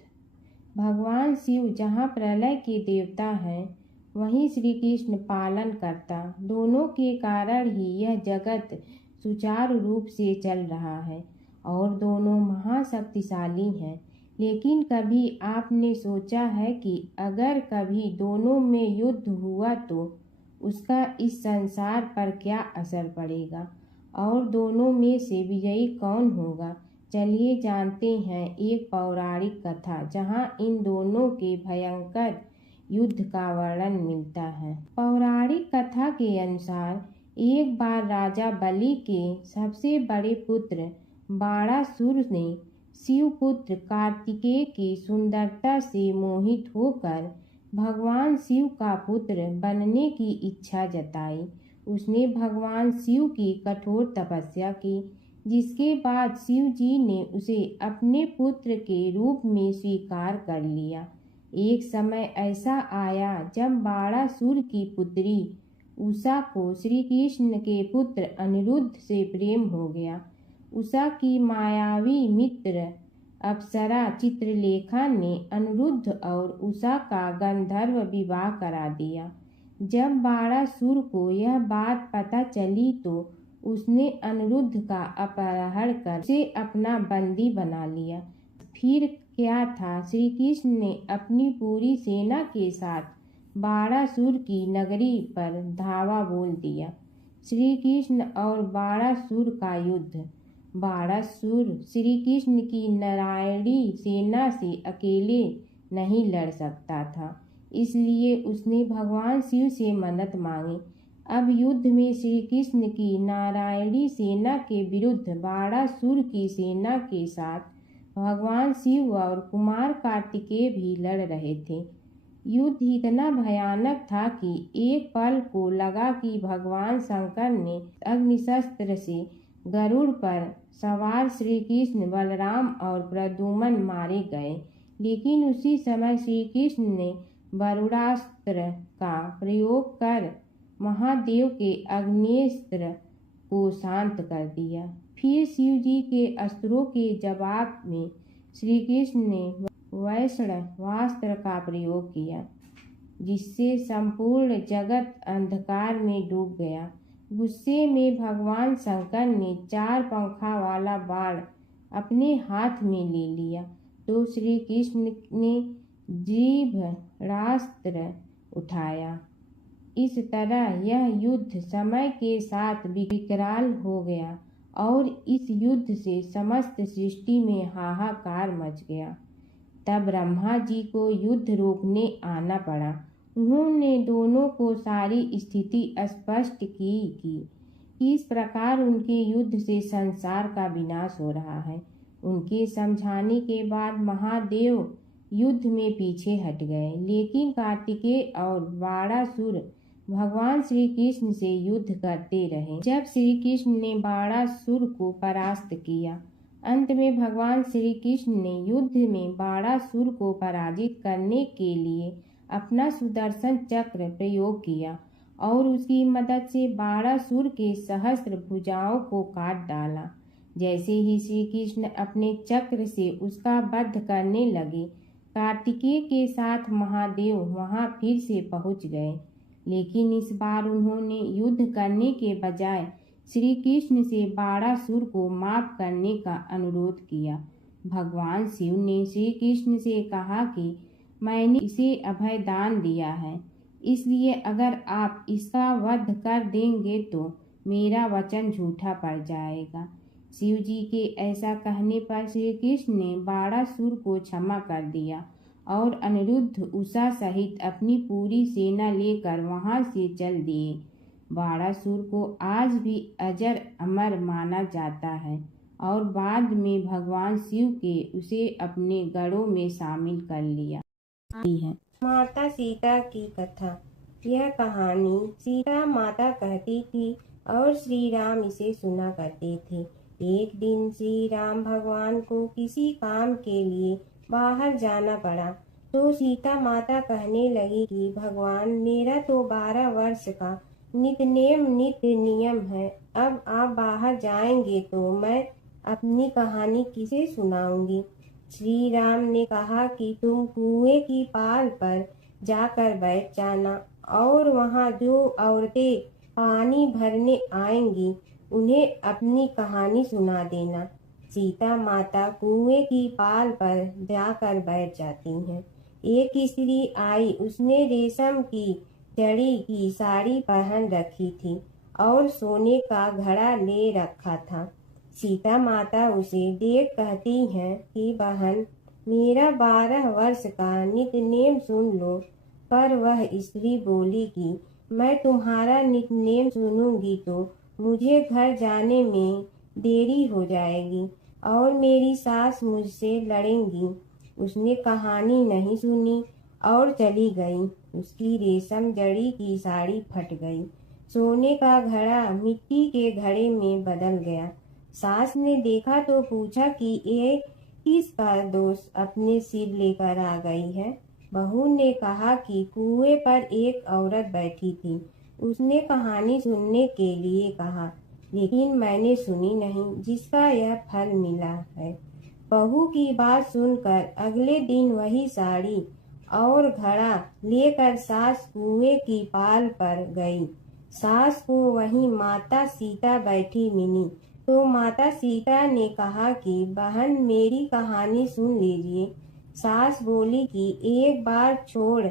भगवान शिव जहाँ प्रलय के देवता हैं वहीं श्री कृष्ण पालन करता। दोनों के कारण ही यह जगत सुचारू रूप से चल रहा है और दोनों महाशक्तिशाली हैं। लेकिन कभी आपने सोचा है कि अगर कभी दोनों में युद्ध हुआ तो उसका इस संसार पर क्या असर पड़ेगा और दोनों में से विजयी कौन होगा? चलिए जानते हैं एक पौराणिक कथा जहां इन दोनों के भयंकर युद्ध का वर्णन मिलता है। पौराणिक कथा के अनुसार एक बार राजा बलि के सबसे बड़े पुत्र बाणासुर ने शिवपुत्र कार्तिकेय की सुंदरता से मोहित होकर भगवान शिव का पुत्र बनने की इच्छा जताई। उसने भगवान शिव की कठोर तपस्या की, जिसके बाद शिव जी ने उसे अपने पुत्र के रूप में स्वीकार कर लिया। एक समय ऐसा आया जब बाणासुर की पुत्री उषा को श्री कृष्ण के पुत्र अनिरुद्ध से प्रेम हो गया। उषा की मायावी मित्र अप्सरा चित्रलेखा ने अनिरुद्ध और उषा का गंधर्व विवाह करा दिया। जब बाणासुर को यह बात पता चली तो उसने अनिरुद्ध का अपहरण कर उसे अपना बंदी बना लिया। फिर क्या था, श्री कृष्ण ने अपनी पूरी सेना के साथ बाणासुर की नगरी पर धावा बोल दिया। श्री कृष्ण और बाणासुर का युद्ध। बाणासुर श्री कृष्ण की नारायणी सेना से अकेले नहीं लड़ सकता था, इसलिए उसने भगवान शिव से मदद मांगी। अब युद्ध में श्री कृष्ण की नारायणी सेना के विरुद्ध बाणासुर की सेना के साथ भगवान शिव और कुमार कार्तिकेय भी लड़ रहे थे। युद्ध इतना भयानक था कि एक पल को लगा कि भगवान शंकर ने अग्निशस्त्र से गरुड़ पर सवार श्री कृष्ण, बलराम और प्रद्युम्न मारे गए, लेकिन उसी समय श्री कृष्ण ने वरुणास्त्र का प्रयोग कर महादेव के अग्नेस्त्र को शांत कर दिया। फिर शिव जी के अस्त्रों के जवाब में श्री कृष्ण ने वैष्णवास्त्र का प्रयोग किया, जिससे संपूर्ण जगत अंधकार में डूब गया। गुस्से में भगवान शंकर ने 4 पंखा वाला बाण अपने हाथ में ले लिया, तो श्री कृष्ण ने जीभरास्त्र उठाया। इस तरह यह युद्ध समय के साथ विकराल हो गया और इस युद्ध से समस्त सृष्टि में हाहाकार मच गया। तब ब्रह्मा जी को युद्ध रोकने आना पड़ा। उन्होंने दोनों को सारी स्थिति स्पष्ट की कि किस प्रकार उनके युद्ध से संसार का विनाश हो रहा है। उनके समझाने के बाद महादेव युद्ध में पीछे हट गए, लेकिन कार्तिकेय और बाणासुर भगवान श्री कृष्ण से युद्ध करते रहे। जब श्री कृष्ण ने बाणासुर को परास्त किया, अंत में भगवान श्री कृष्ण ने युद्ध में बाणासुर को पराजित करने के लिए अपना सुदर्शन चक्र प्रयोग किया और उसकी मदद से बाणासुर के सहस्त्र भुजाओं को काट डाला। जैसे ही श्री कृष्ण अपने चक्र से उसका वध करने लगे, कार्तिकेय के साथ महादेव वहां फिर से पहुंच गए, लेकिन इस बार उन्होंने युद्ध करने के बजाय श्री कृष्ण से बाणासुर को माफ करने का अनुरोध किया। भगवान शिव ने श्री कृष्ण से कहा कि मैंने इसे अभय दान दिया है, इसलिए अगर आप इसका वध कर देंगे तो मेरा वचन झूठा पड़ जाएगा। शिव जी के ऐसा कहने पर श्री कृष्ण ने बाणासुर को क्षमा कर दिया और अनिरुद्ध, उषा सहित अपनी पूरी सेना लेकर वहां से चल दिए। बाणासुर को आज भी अजर अमर माना जाता है और बाद में भगवान शिव के उसे अपने गढ़ों में शामिल कर लिया है। माता सीता की कथा। यह कहानी सीता माता कहती थी और श्री राम इसे सुना करते थे। एक दिन श्री राम भगवान को किसी काम के लिए बाहर जाना पड़ा, तो सीता माता कहने लगी कि भगवान, मेरा तो 12 वर्ष का नित्य नियम है। अब आप बाहर जाएंगे तो मैं अपनी कहानी किसे सुनाऊंगी। श्री राम ने कहा कि तुम कुएं की पाल पर जाकर बैठ जाना और वहां जो औरतें पानी भरने आएंगी उन्हें अपनी कहानी सुना देना। सीता माता कुएं की पाल पर जाकर बैठ जाती हैं। एक स्त्री आई, उसने रेशम की जड़ी की साड़ी पहन रखी थी और सोने का घड़ा ले रखा था। सीता माता उसे देख कहती हैं कि बहन, मेरा 12 वर्ष का नित्य नेम सुन लो। पर वह स्त्री बोली कि मैं तुम्हारा नित्य नेम सुनूंगी तो मुझे घर जाने में देरी हो जाएगी और मेरी सास मुझसे लड़ेंगी। उसने कहानी नहीं सुनी और चली गई। उसकी रेशम जड़ी की साड़ी फट गई, सोने का घड़ा मिट्टी के घड़े में बदल गया। सास ने देखा तो पूछा कि ये किसका दोष अपने सिर लेकर आ गई है। बहू ने कहा कि कुएं पर एक औरत बैठी थी, उसने कहानी सुनने के लिए कहा, लेकिन मैंने सुनी नहीं, जिसका यह फल मिला है। बहू की बात सुनकर अगले दिन वही साड़ी और घड़ा लेकर सास कुएं की पाल पर गई। सास को वहीं माता सीता बैठी मिली, तो माता सीता ने कहा कि बहन, मेरी कहानी सुन लीजिए। सास बोली कि एक बार छोड़,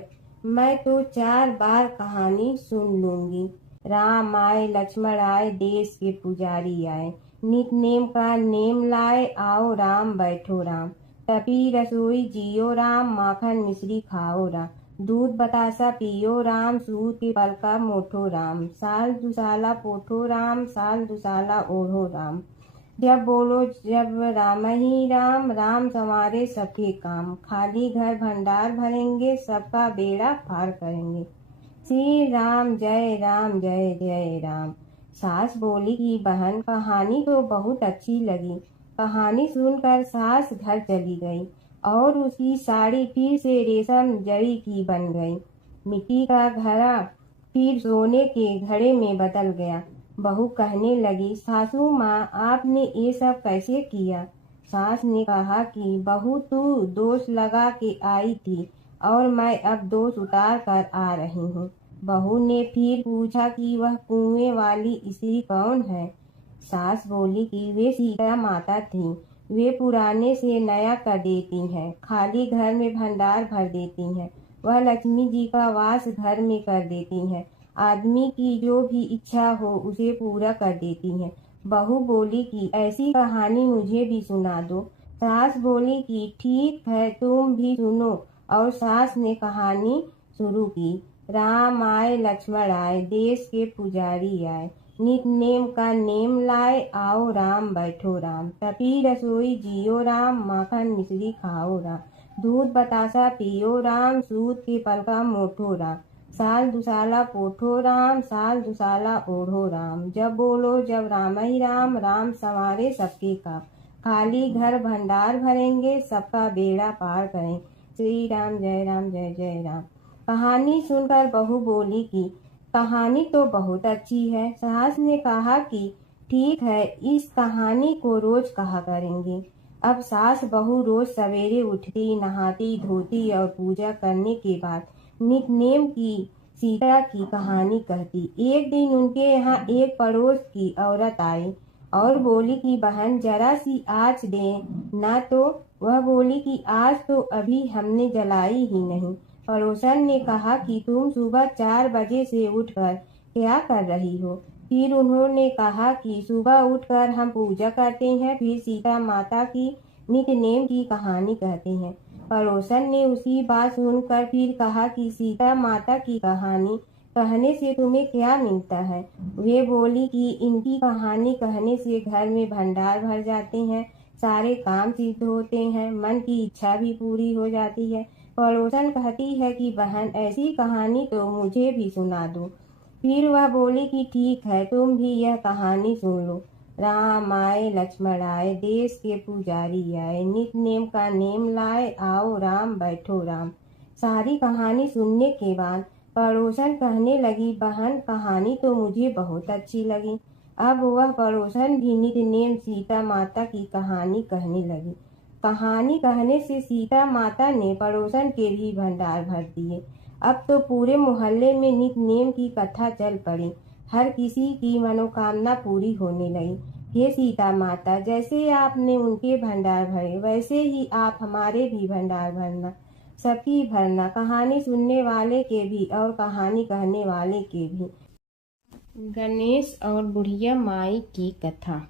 मैं तो 4 बार कहानी सुन लूंगी। राम आए, लक्ष्मण आए, देश के पुजारी आए, नित नेम का नेम लाए, आओ राम बैठो राम। तपी रसोई जियो राम, माखन मिश्री खाओ राम। दूध बतासा पियो राम, सूत के पल का मोठो राम। साल दुसाला पोठो राम, साल दुसाला ओढ़ो राम। जब बोलो जब राम ही राम, राम संवारे सबके काम। खाली घर भंडार भरेंगे, सबका बेड़ा पार करेंगे। श्री राम जय जय राम। सास बोली कि बहन कहानी तो बहुत अच्छी लगी। कहानी सुनकर सास घर चली गई और उसकी साड़ी फिर से रेशम जरी की बन गई। मिट्टी का घड़ा फिर सोने के घड़े में बदल गया। बहू कहने लगी, सासू माँ आपने ये सब कैसे किया? सास ने कहा कि बहू तू दोष लगा के आई थी और मैं अब दोष उतार कर आ रही हूँ। बहू ने फिर पूछा कि वह कुएं वाली स्त्री कौन है? सास बोली कि वे सीता माता थी। वे पुराने से नया कर देती हैं, खाली घर में भंडार भर देती हैं। वह लक्ष्मी जी का वास घर में कर देती हैं। आदमी की जो भी इच्छा हो उसे पूरा कर देती हैं। बहू बोली कि ऐसी कहानी मुझे भी सुना दो। सास बोली कि ठीक है, तुम भी सुनो। और सास ने कहानी शुरू की। राम आए लक्ष्मण आए, देश के पुजारी आए, नित नेम का नेम लाए, आओ राम बैठो राम, तपी रसोई जियो राम, माखन मिश्री खाओ राम, दूध बतासा पियो राम, सूत के पलका मोठो राम, साल दुसाला पोठो राम, साल दुसाला ओढ़ो राम, जब बोलो जब राम ही राम, राम संवारे सबके काम, खाली घर भंडार भरेंगे, सबका बेड़ा पार करें, श्री राम जय जय राम। कहानी सुनकर बहू बोली कि कहानी तो बहुत अच्छी है। सास ने कहा कि ठीक है, इस कहानी को रोज कहा करेंगे। अब सास बहू रोज सवेरे उठती, नहाती धोती और पूजा करने के बाद नितनेम की सीता की कहानी कहती। एक दिन उनके यहाँ एक पड़ोस की औरत आई और बोली कि बहन जरा सी आँच दे ना। तो वह बोली कि आज तो अभी हमने जलाई ही नहीं। पड़ोसन ने कहा कि तुम सुबह 4 बजे से उठकर क्या कर रही हो? फिर उन्होंने कहा कि सुबह उठकर हम पूजा करते हैं, फिर सीता माता की नितनेम की कहानी कहते हैं। पड़ोसन ने उसकी बात सुनकर फिर कहा कि सीता माता की कहानी कहने से तुम्हें क्या मिलता है? वे बोली कि इनकी कहानी कहने से घर में भंडार भर जाते हैं, सारे काम सिद्ध होते हैं, मन की इच्छा भी पूरी हो जाती है। पड़ोसन कहती है कि बहन ऐसी कहानी तो मुझे भी सुना दो। फिर वह बोली कि ठीक है, तुम भी यह कहानी सुन लो। राम आए लक्ष्मण आए, देश के पुजारी आए, नित नेम का नेम लाए, आओ राम बैठो राम। सारी कहानी सुनने के बाद पड़ोसन कहने लगी, बहन कहानी तो मुझे बहुत अच्छी लगी। अब वह पड़ोसन भी नित नेम सीता माता की कहानी कहने लगी। कहानी कहने से सीता माता ने पड़ोसन के भी भंडार भर दिए। अब तो पूरे मोहल्ले में नित नेम की कथा चल पड़ी। हर किसी की मनोकामना पूरी होने लगी। हे सीता माता, जैसे आपने उनके भंडार भरे वैसे ही आप हमारे भी भंडार भरना, सबकी भरना, कहानी सुनने वाले के भी और कहानी कहने वाले के भी। गणेश और बुढ़िया माई की कथा।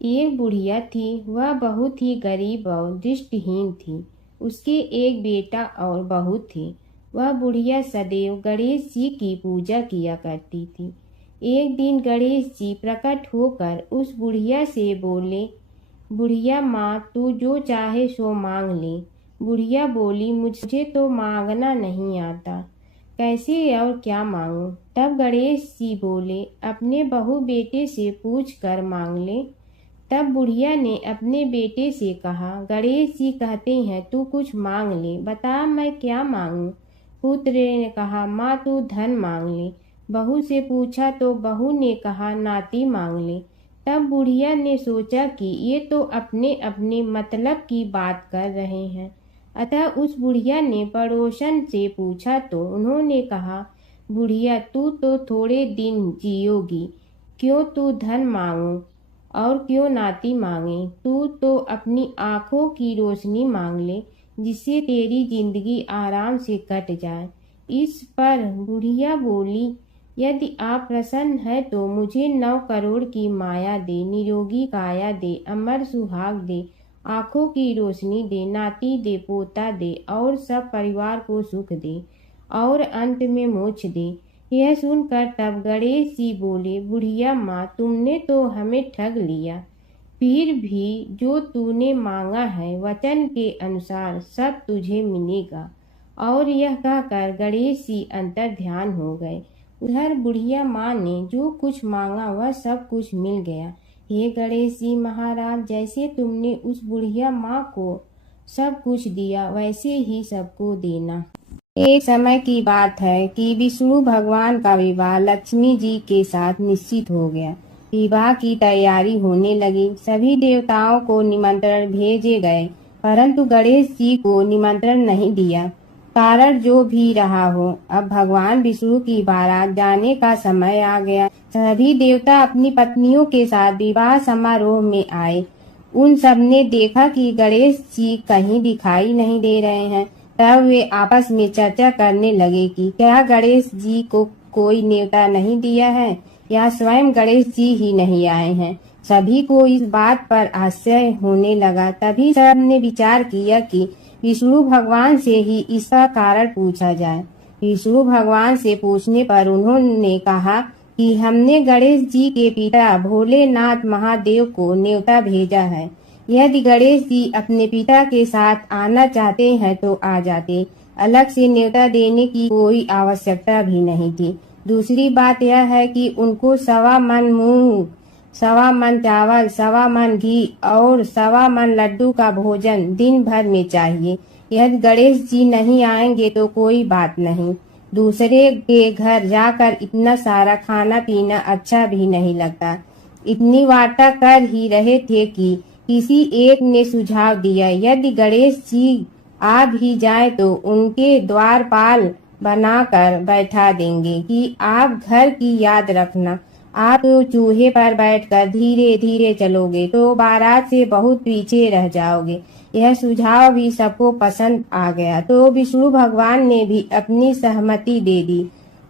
एक बुढ़िया थी, वह बहुत ही गरीब और दृष्टिहीन थी। उसके एक बेटा और बहू थी। वह बुढ़िया सदैव गणेश जी की पूजा किया करती थी। एक दिन गणेश जी प्रकट होकर उस बुढ़िया से बोले, बुढ़िया माँ, तू जो चाहे सो मांग ले। बुढ़िया बोली, मुझे तो मांगना नहीं आता, कैसे और क्या मांगूं? तब गणेश जी बोले, अपने बहू बेटे से पूछ कर मांग ले। तब बुढ़िया ने अपने बेटे से कहा, गणेश जी कहते हैं तू कुछ मांग ले, बता मैं क्या मांगूं? पुत्र ने कहा, माँ तू धन मांग ले। बहू से पूछा तो बहू ने कहा, नाती मांग ले। तब बुढ़िया ने सोचा कि ये तो अपने अपने मतलब की बात कर रहे हैं। अतः उस बुढ़िया ने पड़ोसन से पूछा तो उन्होंने कहा, बुढ़िया तू तो थोड़े दिन जियोगी, क्यों तू धन मांगो और क्यों नाती मांगे? तू तो अपनी आँखों की रोशनी मांग ले, जिससे तेरी जिंदगी आराम से कट जाए। इस पर बुढ़िया बोली, यदि आप प्रसन्न है तो मुझे 9 करोड़ की माया दे, निरोगी काया दे, अमर सुहाग दे, आँखों की रोशनी दे, नाती दे, पोता दे और सब परिवार को सुख दे और अंत में मोक्ष दे। यह सुनकर तब गणेश जी बोले, बुढ़िया माँ, तुमने तो हमें ठग लिया। फिर भी जो तूने मांगा है वचन के अनुसार सब तुझे मिलेगा। और यह कहकर गणेश जी अंतर ध्यान हो गए। उधर बुढ़िया माँ ने जो कुछ मांगा वह सब कुछ मिल गया। हे गणेश जी महाराज, जैसे तुमने उस बुढ़िया माँ को सब कुछ दिया वैसे ही सबको देना। एक समय की बात है कि विष्णु भगवान का विवाह लक्ष्मी जी के साथ निश्चित हो गया। विवाह की तैयारी होने लगी। सभी देवताओं को निमंत्रण भेजे गए, परंतु गणेश जी को निमंत्रण नहीं दिया। कारण जो भी रहा हो, अब भगवान विष्णु की बारात जाने का समय आ गया। सभी देवता अपनी पत्नियों के साथ विवाह समारोह में आए। उन सब ने देखा कि गणेश जी कहीं दिखाई नहीं दे रहे हैं। तब वे आपस में चर्चा करने लगे कि क्या गणेश जी को कोई न्योता नहीं दिया है या स्वयं गणेश जी ही नहीं आए हैं। सभी को इस बात पर आश्चर्य होने लगा। तभी सब ने विचार किया कि विष्णु भगवान से ही इसका कारण पूछा जाए। विष्णु भगवान से पूछने पर उन्होंने कहा कि हमने गणेश जी के पिता भोलेनाथ महादेव को न्योता भेजा है। यदि गणेश जी अपने पिता के साथ आना चाहते हैं तो आ जाते, अलग से न्योता देने की कोई आवश्यकता भी नहीं थी। दूसरी बात यह है कि उनको 1.25 मन मूंग, 1.25 मन चावल, 1.25 मन घी और 1.25 मन लड्डू का भोजन दिन भर में चाहिए। यदि गणेश जी नहीं आएंगे तो कोई बात नहीं, दूसरे के घर जाकर इतना सारा खाना पीना अच्छा भी नहीं लगता। इतनी वार्ता कर ही रहे थे कि किसी एक ने सुझाव दिया, यदि गणेश जी आ भी जाए तो उनके द्वारपाल बनाकर बैठा देंगे कि आप घर की याद रखना। आप तो चूहे पर बैठकर धीरे धीरे चलोगे तो बारात से बहुत पीछे रह जाओगे। यह सुझाव भी सबको पसंद आ गया तो विष्णु भगवान ने भी अपनी सहमति दे दी।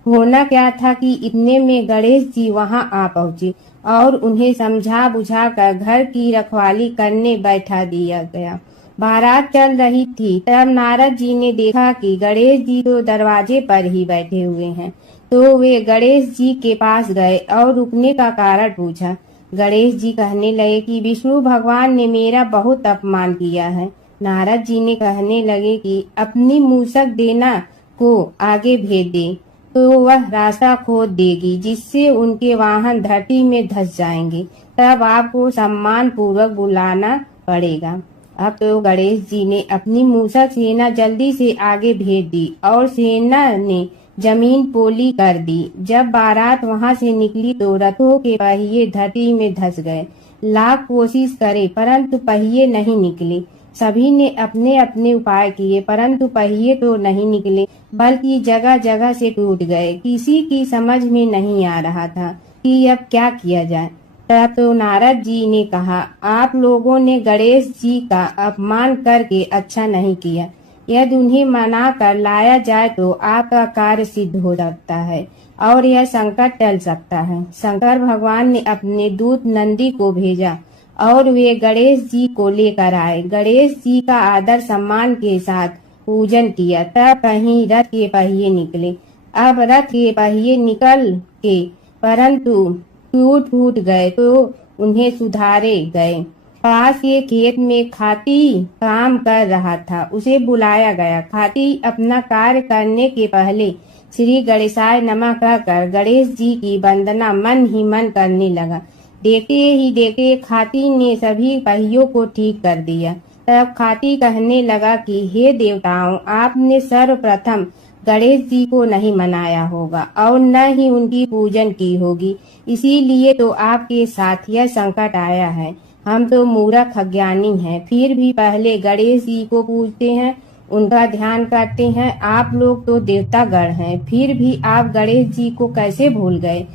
होना क्या था कि इतने में गणेश जी वहां आ पहुंचे और उन्हें समझा बुझाकर घर की रखवाली करने बैठा दिया गया। बारात चल रही थी, तब नारद जी ने देखा कि गणेश जी तो दरवाजे पर ही बैठे हुए हैं, तो वे गणेश जी के पास गए और रुकने का कारण पूछा। गणेश जी कहने लगे कि विष्णु भगवान ने मेरा बहुत अपमान किया है। नारद जी ने कहने लगे कि अपनी मूसक देना को आगे भेज दे तो वह रास्ता खोद देगी, जिससे उनके वाहन धरती में धंस जाएंगे। तब आपको सम्मान पूर्वक बुलाना पड़ेगा। अब तो गणेश जी ने अपनी मूसक सेना जल्दी से आगे भेज दी और सेना ने जमीन पोली कर दी। जब बारात वहां से निकली तो रथों के पहिए धरती में धंस गए। लाख कोशिश करे परंतु पहिए नहीं निकले। सभी ने अपने अपने उपाय किए परंतु पहिए तो नहीं निकले, बल्कि जगह जगह से टूट गए। किसी की समझ में नहीं आ रहा था कि अब क्या किया जाए। तब तो नारद जी ने कहा, आप लोगों ने गणेश जी का अपमान करके अच्छा नहीं किया। यदि उन्हें मना कर लाया जाए तो आपका कार्य सिद्ध हो सकता है और यह संकट टल सकता है। शंकर भगवान ने अपने दूत नंदी को भेजा और वे गणेश जी को लेकर आए। गणेश जी का आदर सम्मान के साथ पूजन किया। तब कहीं रथ के पहिए निकले। अब रथ के पहिए निकल के परंतु टूट गए तो उन्हें सुधारे गए। पास के खेत में खाती काम कर रहा था, उसे बुलाया गया। खाती अपना कार्य करने के पहले श्री गणेशाय नमः कहकर गणेश जी की वंदना मन ही मन करने लगा। देखते ही देखते खाती ने सभी पहियों को ठीक कर दिया। तब खाती कहने लगा कि हे देवताओं, आपने सर्वप्रथम गणेश जी को नहीं मनाया होगा और न ही उनकी पूजन की होगी, इसीलिए तो आपके साथ यह संकट आया है। हम तो मूर्ख अज्ञानी हैं, फिर भी पहले गणेश जी को पूजते हैं, उनका ध्यान करते हैं। आप लोग तो देवतागण हैं, फिर भी आप गणेश जी को कैसे भूल गए।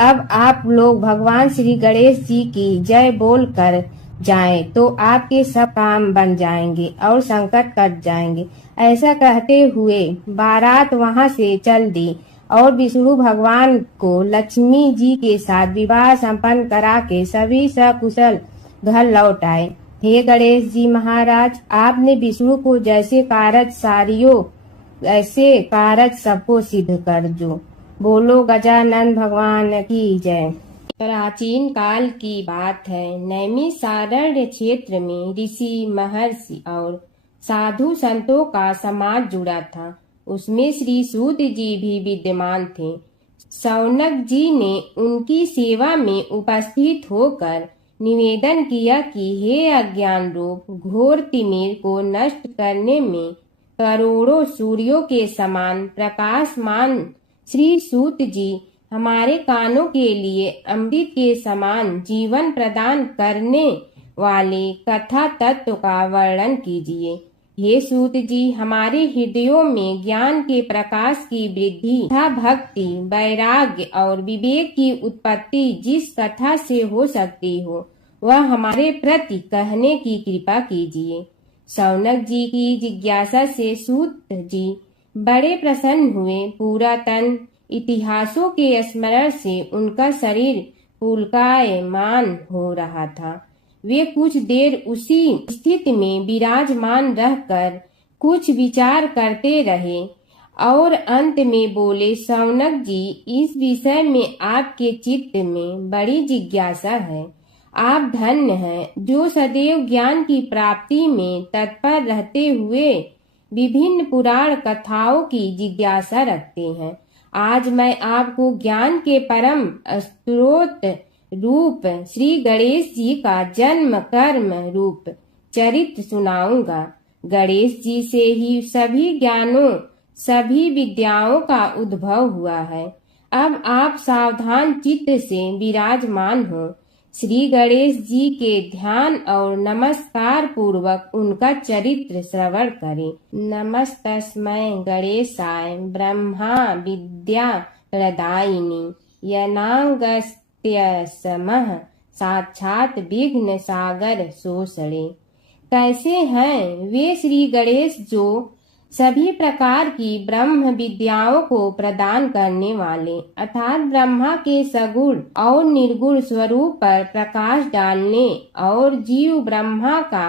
अब आप लोग भगवान श्री गणेश जी की जय बोल कर जाएं तो आपके सब काम बन जाएंगे और संकट कट जाएंगे। ऐसा कहते हुए बारात वहां से चल दी और विष्णु भगवान को लक्ष्मी जी के साथ विवाह संपन्न करा के सभी सकुशल घर लौट आए। हे गणेश जी महाराज, आपने विष्णु को जैसे कारज सारियो ऐसे कारज सबको सिद्ध कर जो। बोलो गजानन भगवान की जय। प्राचीन काल की बात है। नैमिषारण्य क्षेत्र में ऋषि, महर्षि और साधु संतों का समाज जुड़ा था। उसमें श्री सूत जी भी विद्यमान थे। शौनक जी ने उनकी सेवा में उपस्थित होकर निवेदन किया कि हे अज्ञान रूप घोर तिमिर को नष्ट करने में करोड़ों सूर्यों के समान प्रकाशमान श्री सूत जी हमारे कानों के लिए अमृत के समान जीवन प्रदान करने वाले कथा तत्व का वर्णन कीजिए। हे सूत जी, हमारे हृदयों में ज्ञान के प्रकाश की वृद्धि तथा भक्ति, वैराग्य और विवेक की उत्पत्ति जिस कथा से हो सकती हो वह हमारे प्रति कहने की कृपा कीजिए। शौनक जी की जिज्ञासा से सूत जी बड़े प्रसन्न हुए। पुरातन इतिहासों के स्मरण से उनका शरीर पुलकायमान हो रहा था। वे कुछ देर उसी स्थिति में विराजमान रहकर कुछ विचार करते रहे और अंत में बोले, शौनक जी, इस विषय में आपके चित्त में बड़ी जिज्ञासा है। आप धन्य हैं जो सदैव ज्ञान की प्राप्ति में तत्पर रहते हुए विभिन्न पुराण कथाओं की जिज्ञासा रखते हैं। आज मैं आपको ज्ञान के परम स्रोत रूप श्री गणेश जी का जन्म कर्म रूप चरित्र सुनाऊंगा। गणेश जी से ही सभी ज्ञानों सभी विद्याओं का उद्भव हुआ है। अब आप सावधान चित्त से विराजमान हो। श्री गणेश जी के ध्यान और नमस्कार पूर्वक उनका चरित्र श्रवण करें। नमस्तस्मै गणेशाय ब्रह्मा विद्या प्रदायिनी यनागस्त्यसमः साक्षात विघ्न सागर सोसड़े। कैसे हैं वे श्री गणेश जो सभी प्रकार की ब्रह्म विद्याओं को प्रदान करने वाले अर्थात ब्रह्मा के सगुण और निर्गुण स्वरूप पर प्रकाश डालने और जीव ब्रह्मा का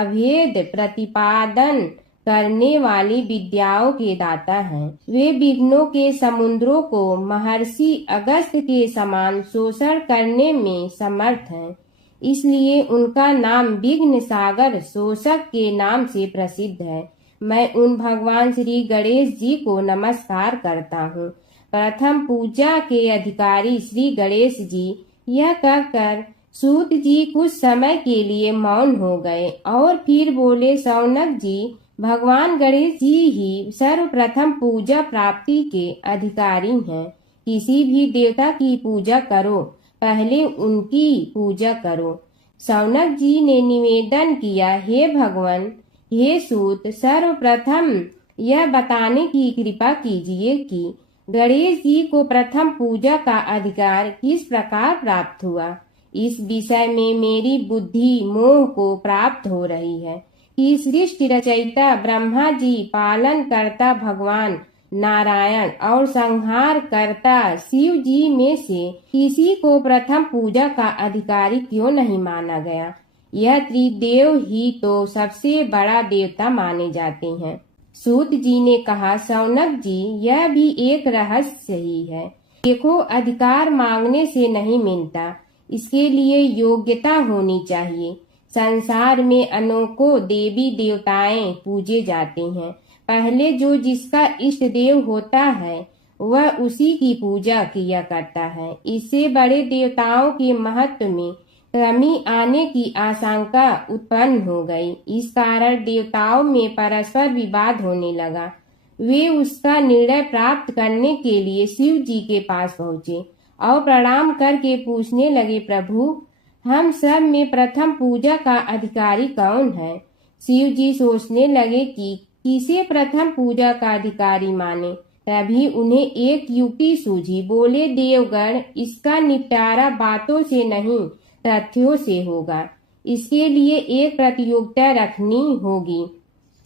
अभेद प्रतिपादन करने वाली विद्याओं के दाता हैं। वे विघ्नों के समुद्रों को महर्षि अगस्त्य के समान शोषण करने में समर्थ हैं। इसलिए उनका नाम विघ्न सागर शोषक के नाम से प्रसिद्ध है। मैं उन भगवान श्री गणेश जी को नमस्कार करता हूँ। प्रथम पूजा के अधिकारी श्री गणेश जी यह कहकर सूत जी कुछ समय के लिए मौन हो गए और फिर बोले, शौनक जी, भगवान गणेश जी ही सर्वप्रथम पूजा प्राप्ति के अधिकारी हैं। किसी भी देवता की पूजा करो, पहले उनकी पूजा करो। शौनक जी ने निवेदन किया, हे भगवान, हे सूत, सर्वप्रथम यह बताने की कृपा कीजिए कि गणेश जी को प्रथम पूजा का अधिकार किस प्रकार प्राप्त हुआ। इस विषय में मेरी बुद्धि मोह को प्राप्त हो रही है कि सृष्टि रचयिता ब्रह्मा जी, पालन करता भगवान नारायण और संहार करता शिव जी में से किसी को प्रथम पूजा का अधिकारी क्यों नहीं माना गया। यह त्रिदेव ही तो सबसे बड़ा देवता माने जाते हैं। सूत जी ने कहा, शौनक जी, यह भी एक रहस्य ही है। देखो, अधिकार मांगने से नहीं मिलता, इसके लिए योग्यता होनी चाहिए। संसार में अनेकों देवी देवताएं पूजे जाते हैं। पहले जो जिसका इष्ट देव होता है वह उसी की पूजा किया करता है। इससे बड़े देवताओं के महत्व में कमी आने की आशंका उत्पन्न हो गई। इस कारण देवताओं में परस्पर विवाद होने लगा। वे उसका निर्णय प्राप्त करने के लिए शिव जी के पास पहुँचे और प्रणाम करके पूछने लगे, प्रभु, हम सब में प्रथम पूजा का अधिकारी कौन है। शिव जी सोचने लगे कि किसे प्रथम पूजा का अधिकारी माने। तभी उन्हें एक युक्ति सूझी। बोले, देवगण, इसका निपटारा बातों से नहीं तथ्यों से होगा। इसके लिए एक प्रतियोगिता रखनी होगी,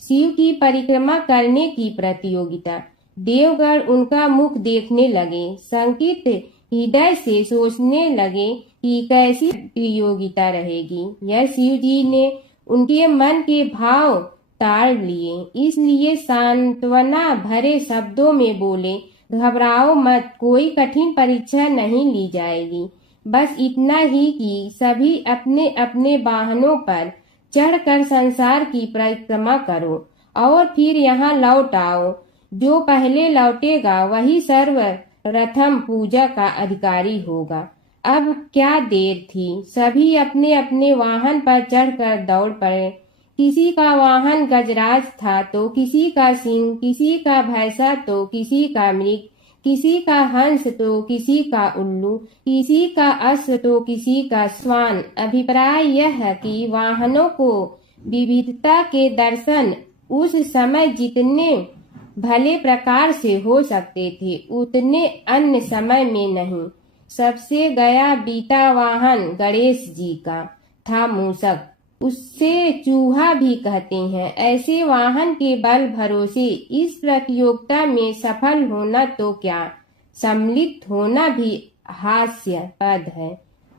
शिव की परिक्रमा करने की प्रतियोगिता। देवगण उनका मुख देखने लगे, शंकित हृदय से सोचने लगे कि कैसी प्रतियोगिता रहेगी। यह शिव जी ने उनके मन के भाव ताड़ लिए, इसलिए सांत्वना भरे शब्दों में बोले, घबराओ मत, कोई कठिन परीक्षा नहीं ली जाएगी। बस इतना ही कि सभी अपने अपने वाहनों पर चढ़कर संसार की परिक्रमा करो और फिर यहाँ लौट आओ। जो पहले लौटेगा वही सर्व प्रथम पूजा का अधिकारी होगा। अब क्या देर थी, सभी अपने अपने वाहन पर चढ़कर दौड़ पड़े। किसी का वाहन गजराज था तो किसी का सिंह, किसी का भैंसा तो किसी का मृग, किसी का हंस तो किसी का उल्लू, किसी का अश्व तो किसी का श्वान। अभिप्राय यह है कि वाहनों को विविधता के दर्शन उस समय जितने भले प्रकार से हो सकते थे उतने अन्य समय में नहीं। सबसे गया बीता वाहन गणेश जी का था मूषक, उससे चूहा भी कहते हैं। ऐसे वाहन के बल भरोसे इस प्रतियोगिता में सफल होना तो क्या, सम्मिलित होना भी हास्यास्पद है।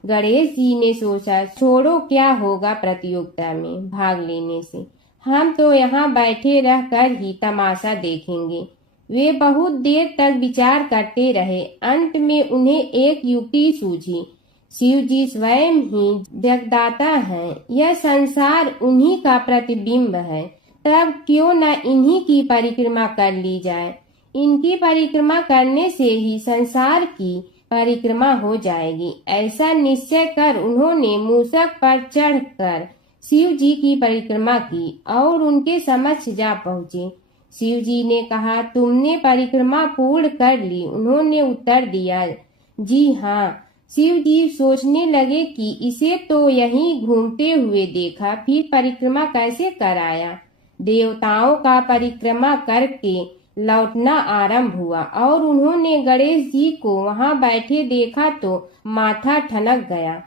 गणेश जी ने सोचा, छोड़ो, क्या होगा प्रतियोगिता में भाग लेने से, हम तो यहाँ बैठे रहकर ही तमाशा देखेंगे। वे बहुत देर तक विचार करते रहे। अंत में उन्हें एक युक्ति सूझी। शिव जी स्वयं ही जगदाता हैं, यह संसार उन्हीं का प्रतिबिंब है, तब क्यों न इन्हीं की परिक्रमा कर ली जाए। इनकी परिक्रमा करने से ही संसार की परिक्रमा हो जाएगी। ऐसा निश्चय कर उन्होंने मूषक पर चढ़कर शिव जी की परिक्रमा की और उनके समक्ष जा पहुँचे। शिव जी ने कहा, तुमने परिक्रमा पूर्ण कर ली? उन्होंने उत्तर दिया, जी हाँ। शिव जी सोचने लगे कि इसे तो यहीं घूमते हुए देखा, फिर परिक्रमा कैसे कराया। देवताओं का परिक्रमा करके लौटना आरंभ हुआ और उन्होंने गणेश जी को वहां बैठे देखा तो माथा ठनक गया।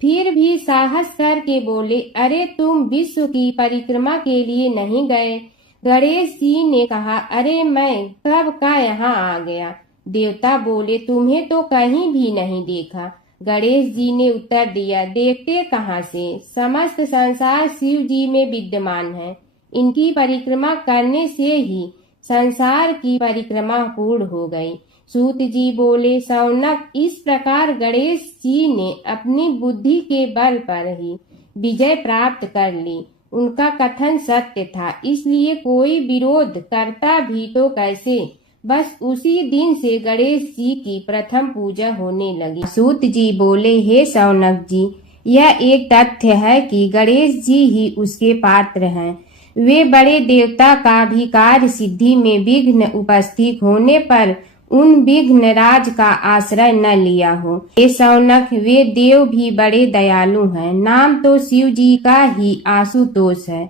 फिर भी साहस करके बोले, अरे तुम विश्व की परिक्रमा के लिए नहीं गए? गणेश जी ने कहा, अरे मैं कब का यहाँ आ गया। देवता बोले, तुम्हें तो कहीं भी नहीं देखा। गणेश जी ने उत्तर दिया, देखते कहाँ से, समस्त संसार शिव जी में विद्यमान है। इनकी परिक्रमा करने से ही संसार की परिक्रमा पूर्ण हो गई। सूत जी बोले, शौनक, इस प्रकार गणेश जी ने अपनी बुद्धि के बल पर ही विजय प्राप्त कर ली। उनका कथन सत्य था, इसलिए कोई विरोध करता भी तो कैसे। बस उसी दिन से गणेश जी की प्रथम पूजा होने लगी। सूत जी बोले, हे शौनक जी, यह एक तथ्य है कि गणेश जी ही उसके पात्र हैं। वे बड़े देवता का भी कार्य सिद्धि में विघ्न उपस्थित होने पर उन विघ्न राज का आश्रय न लिया हो। हे शौनक, वे देव भी बड़े दयालु हैं। नाम तो शिव जी का ही आशुतोष है,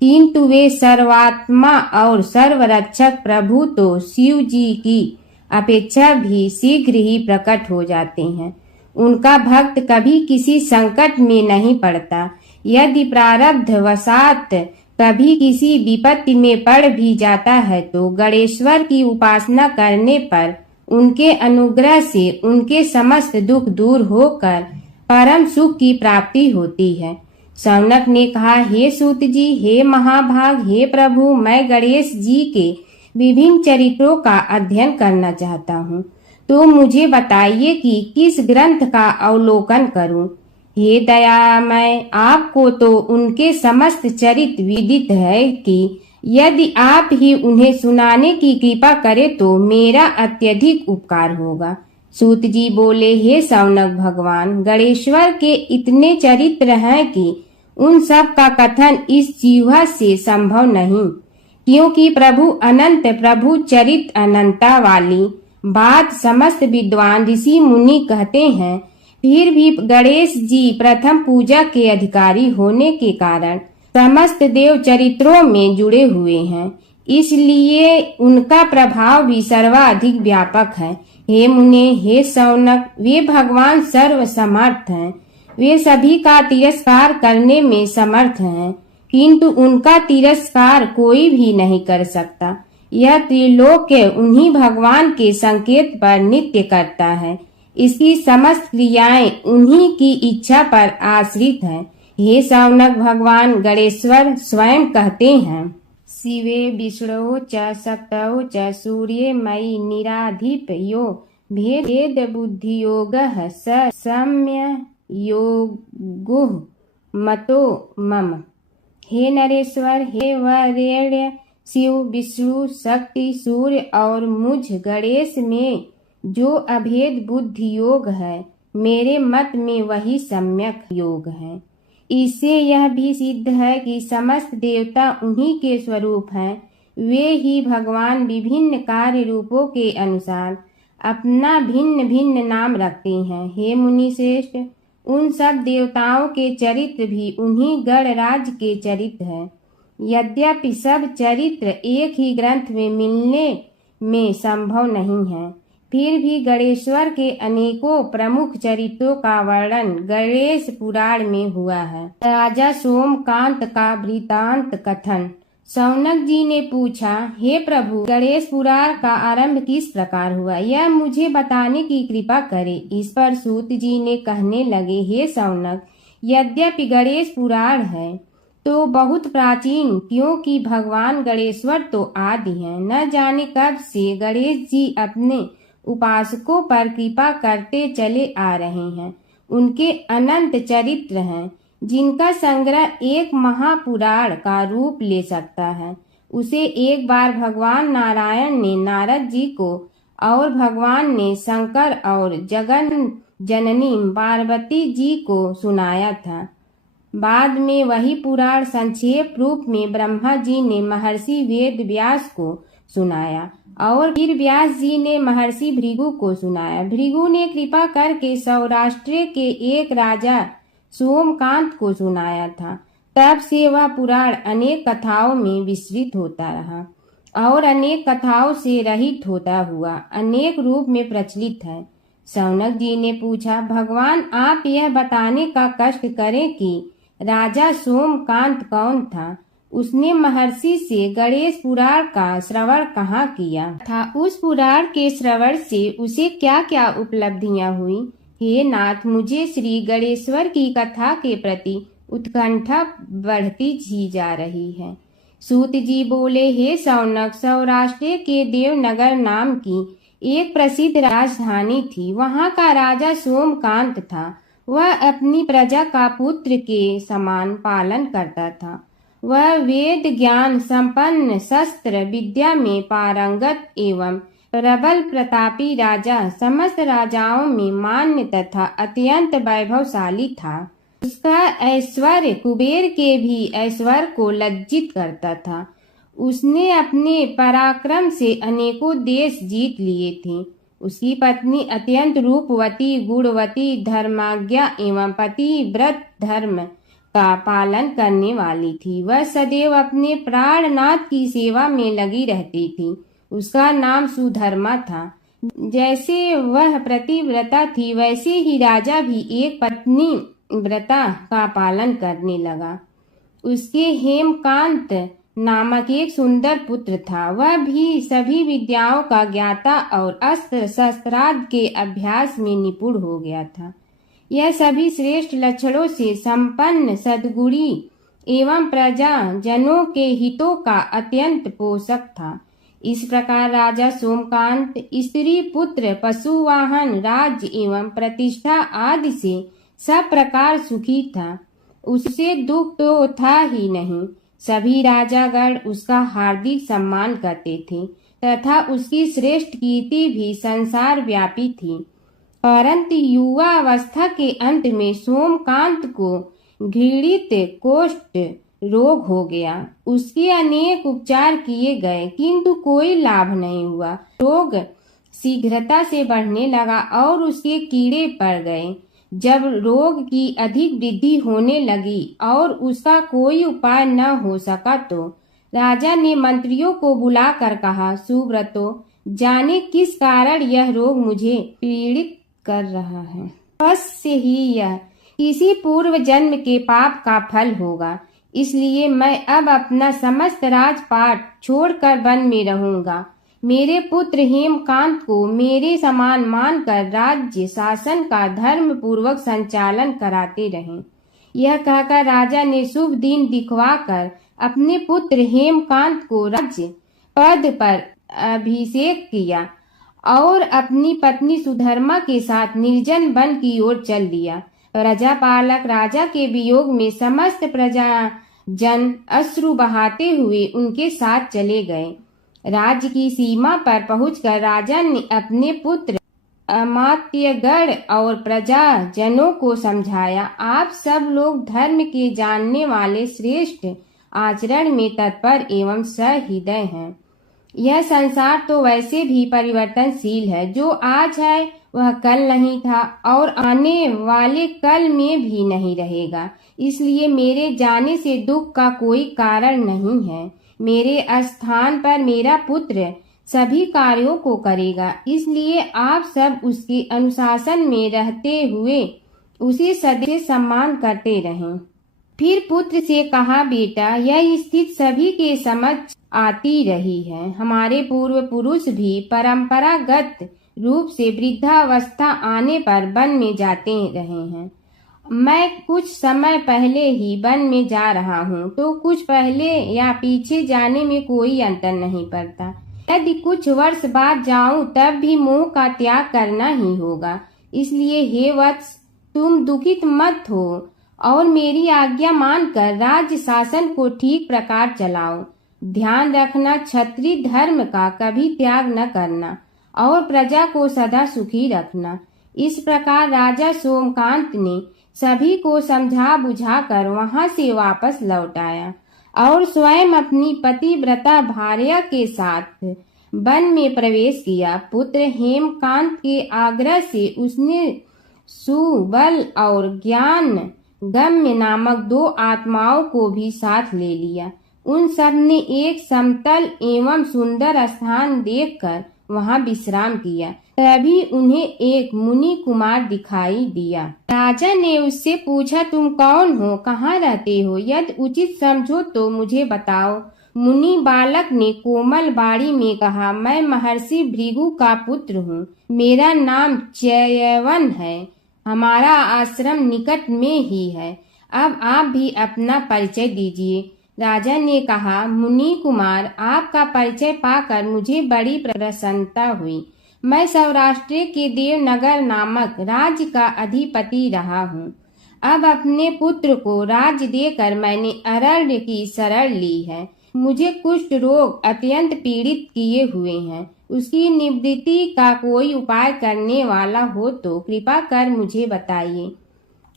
किंतु वे सर्वात्मा और सर्वरक्षक प्रभु तो शिव जी की अपेक्षा भी शीघ्र ही प्रकट हो जाते हैं। उनका भक्त कभी किसी संकट में नहीं पड़ता। यदि प्रारब्ध वशात कभी किसी विपत्ति में पड़ भी जाता है तो गणेश्वर की उपासना करने पर उनके अनुग्रह से उनके समस्त दुख दूर होकर परम सुख की प्राप्ति होती है। शौनक ने कहा, हे सूत जी, हे महाभाग, हे प्रभु, मैं गणेश जी के विभिन्न चरित्रों का अध्ययन करना चाहता हूँ, तो मुझे बताइए कि किस ग्रंथ का अवलोकन करूँ। हे दयामय, आपको तो उनके समस्त चरित्र विदित है कि यदि आप ही उन्हें सुनाने की कृपा करें तो मेरा अत्यधिक उपकार होगा। सूत जी बोले, हे शौनक भगवान, गणेश्वर के इतने चरित्र हैं कि उन सब का कथन इस जीवा से संभव नहीं, क्योंकि प्रभु अनंत, प्रभु चरित्र अनंता वाली बात समस्त विद्वान ऋषि मुनि कहते हैं। फिर भी गणेश जी प्रथम पूजा के अधिकारी होने के कारण समस्त देव चरित्रों में जुड़े हुए हैं, इसलिए उनका प्रभाव भी सर्वाधिक व्यापक है। हे मुने, हे शौनक, वे भगवान सर्व समर्थ हैं। वे सभी का तिरस्कार करने में समर्थ हैं, किंतु उनका तिरस्कार कोई भी नहीं कर सकता। यह त्रिलोक्य उन्हीं भगवान के संकेत पर नित्य करता है। इसकी समस्त क्रियाएं उन्हीं की इच्छा पर आश्रित हैं। हे शौनक भगवान गणेश्वर स्वयं कहते हैं, शिवे विष्णु च शक्तौ च सूर्ये मयि निराधिप यो भेद बुद्धि योग स सम्य योगो मतो मम। हे नरेश्वर, हे वरेण्य, शिव, विष्णु, शक्ति, सूर्य और मुझ गणेश में जो अभेद बुद्धि योग है, मेरे मत में वही सम्यक योग है। इससे यह भी सिद्ध है कि समस्त देवता उन्हीं के स्वरूप हैं। वे ही भगवान विभिन्न कार्य रूपों के अनुसार अपना भिन्न भिन्न नाम रखते हैं। हे मुनि श्रेष्ठ, उन सब देवताओं के चरित्र भी उन्हीं गणराज के चरित्र हैं। यद्यपि सब चरित्र एक ही ग्रंथ में मिलने में संभव नहीं है, फिर भी गणेश्वर के अनेकों प्रमुख चरित्रों का वर्णन गणेश पुराण में हुआ है। राजा सोमकांत का वृतांत कथन। शौनक जी ने पूछा, हे प्रभु, गणेश पुराण का आरंभ किस प्रकार हुआ, यह मुझे बताने की कृपा करे। इस पर सूत जी ने कहने लगे, हे शौनक, यद्यपि गणेश पुराण है तो बहुत प्राचीन, क्योंकि भगवान गणेश्वर तो आदि हैं। न जाने कब से गणेश जी अपने उपासकों पर कृपा करते चले आ रहे हैं। उनके अनंत चरित्र हैं, जिनका संग्रह एक महापुराण का रूप ले सकता है। उसे एक बार भगवान नारायण ने नारद जी को और भगवान ने शंकर और जगन जननी पार्वती जी को सुनाया था। बाद में वही पुराण संक्षेप रूप में ब्रह्मा जी ने महर्षि वेद व्यास को सुनाया और फिर व्यास जी ने महर्षि भृगु को सुनाया। भृगु ने कृपा करके सौराष्ट्र के एक राजा सोमकांत को सुनाया था। तब से वह पुराण अनेक कथाओं में विस्तृत होता रहा और अनेक कथाओं से रहित होता हुआ अनेक रूप में प्रचलित है। शौनक जी ने पूछा, भगवान आप यह बताने का कष्ट करें कि राजा सोमकांत कौन था। उसने महर्षि से गणेश पुराण का श्रवण कहाँ किया था, उस पुराण के श्रवण से उसे क्या क्या उपलब्धियां हुई। हे नाथ, मुझे श्री गणेश्वर की कथा के प्रति उत्कंठा बढ़ती ही जा रही है। सूत जी बोले, हे शौनक, सौराष्ट्र के देवनगर नाम की एक प्रसिद्ध राजधानी थी। वहाँ का राजा सोमकांत था। वह अपनी प्रजा का पुत्र के समान पालन करता था। वह वेद ज्ञान संपन्न, शस्त्र विद्या में पारंगत एवं प्रबल प्रतापी राजा, समस्त राजाओं में मान्य तथा अत्यंत वैभवशाली था। उसका ऐश्वर्य कुबेर के भी ऐश्वर्य को लज्जित करता था। उसने अपने पराक्रम से अनेकों देश जीत लिए थे। उसकी पत्नी अत्यंत रूपवती, गुणवती, धर्माज्ञा एवं पतिव्रत धर्म का पालन करने वाली थी। वह सदैव अपने प्राणनाथ की सेवा में लगी रहती थी। उसका नाम सुधर्मा था। जैसे वह प्रतिव्रता थी, वैसे ही राजा भी एक पत्नी व्रता का पालन करने लगा। उसके हेमकांत नामक एक सुंदर पुत्र था। वह भी सभी विद्याओं का ज्ञाता और अस्त्र शस्त्रादि के अभ्यास में निपुण हो गया था। यह सभी श्रेष्ठ लक्षणों से संपन्न, सद्गुणी एवं प्रजा जनों के हितों का अत्यंत पोषक था। इस प्रकार राजा सोमकांत स्त्री पुत्र, पशु वाहन, राज्य एवं प्रतिष्ठा आदि से सब प्रकार सुखी था। उससे दुख तो था ही नहीं। सभी राजागण उसका हार्दिक सम्मान करते थे तथा उसकी श्रेष्ठ कीर्ति भी संसार व्यापी थी। परंतु युवा अवस्था के अंत में सोमकांत को घृणित कोष्ठ रोग हो गया। उसके अनेक उपचार किए गए, किंतु कोई लाभ नहीं हुआ। रोग शीघ्रता से बढ़ने लगा और उसके कीड़े पड़ गए। जब रोग की अधिक वृद्धि होने लगी और उसका कोई उपाय न हो सका, तो राजा ने मंत्रियों को बुलाकर कहा, सुव्रतो, जाने किस कारण यह रोग मुझे पीड़ित कर रहा है। अवश्य ही यह किसी पूर्व जन्म के पाप का फल होगा। इसलिए मैं अब अपना समस्त राजपाट छोड़कर वन में रहूंगा। मेरे पुत्र हेमकांत को मेरे समान मानकर राज्य शासन का धर्म पूर्वक संचालन कराते रहें। यह कहकर राजा ने शुभ दिन दिखवाकर अपने पुत्र हेमकांत को राज्य पद पर अभिषेक किया और अपनी पत्नी सुधर्मा के साथ निर्जन वन की ओर चल दिया। प्रजापालक राजा के वियोग में समस्त प्रजा जन अश्रु बहाते हुए उनके साथ चले गए। राज्य की सीमा पर पहुंचकर राजा ने अपने पुत्र अमात्यगण और प्रजा जनों को समझाया, आप सब लोग धर्म के जानने वाले श्रेष्ठ आचरण में तत्पर एवं सहृदय हैं। यह संसार तो वैसे भी परिवर्तनशील है, जो आज है वह कल नहीं था और आने वाले कल में भी नहीं रहेगा। इसलिए मेरे जाने से दुख का कोई कारण नहीं है। मेरे स्थान पर मेरा पुत्र सभी कार्यों को करेगा, इसलिए आप सब उसके अनुशासन में रहते हुए उसे सदैव सम्मान करते रहें। फिर पुत्र से कहा, बेटा, यह स्थिति सभी के समझ आती रही है। हमारे पूर्व पुरुष भी परंपरागत रूप से वृद्धावस्था आने पर वन में जाते रहे हैं। मैं कुछ समय पहले ही वन में जा रहा हूँ, तो कुछ पहले या पीछे जाने में कोई अंतर नहीं पड़ता। यदि कुछ वर्ष बाद जाऊं तब भी मोह का त्याग करना ही होगा। इसलिए हे वत्स, तुम दुखित मत हो और मेरी आज्ञा मानकर राज्य शासन को ठीक प्रकार चलाओ। ध्यान रखना, क्षत्रिय धर्म का कभी त्याग न करना और प्रजा को सदा सुखी रखना। इस प्रकार राजा सोमकांत ने सभी को समझा बुझाकर वहां से वापस लौट आया और स्वयं अपनी पतिव्रता भार्या के साथ वन में प्रवेश किया। पुत्र हेमकांत के आग्रह से उसने सुबल और ज्ञान गम्य नामक 2 आत्माओं को भी साथ ले लिया। उन सब ने एक समतल एवं सुंदर स्थान देखकर वहां विश्राम किया। तभी उन्हें एक मुनि कुमार दिखाई दिया। राजा ने उससे पूछा, तुम कौन हो, कहाँ रहते हो? यदि उचित समझो तो मुझे बताओ। मुनि बालक ने कोमल बाड़ी में कहा, मैं महर्षि भृगु का पुत्र हूँ। मेरा नाम च्यवन है। हमारा आश्रम निकट में ही है। अब आप भी अपना परिचय दीजिए। राजा ने कहा, मुनि कुमार, आपका परिचय पाकर मुझे बड़ी प्रसन्नता हुई। मैं सौराष्ट्र के देवनगर नामक राज्य का अधिपति रहा हूँ। अब अपने पुत्र को राज्य देकर मैंने अरण्य की शरण ली है। मुझे कुष्ठ रोग अत्यंत पीड़ित किए हुए हैं। उसकी निवृत्ति का कोई उपाय करने वाला हो तो कृपा कर मुझे बताइए।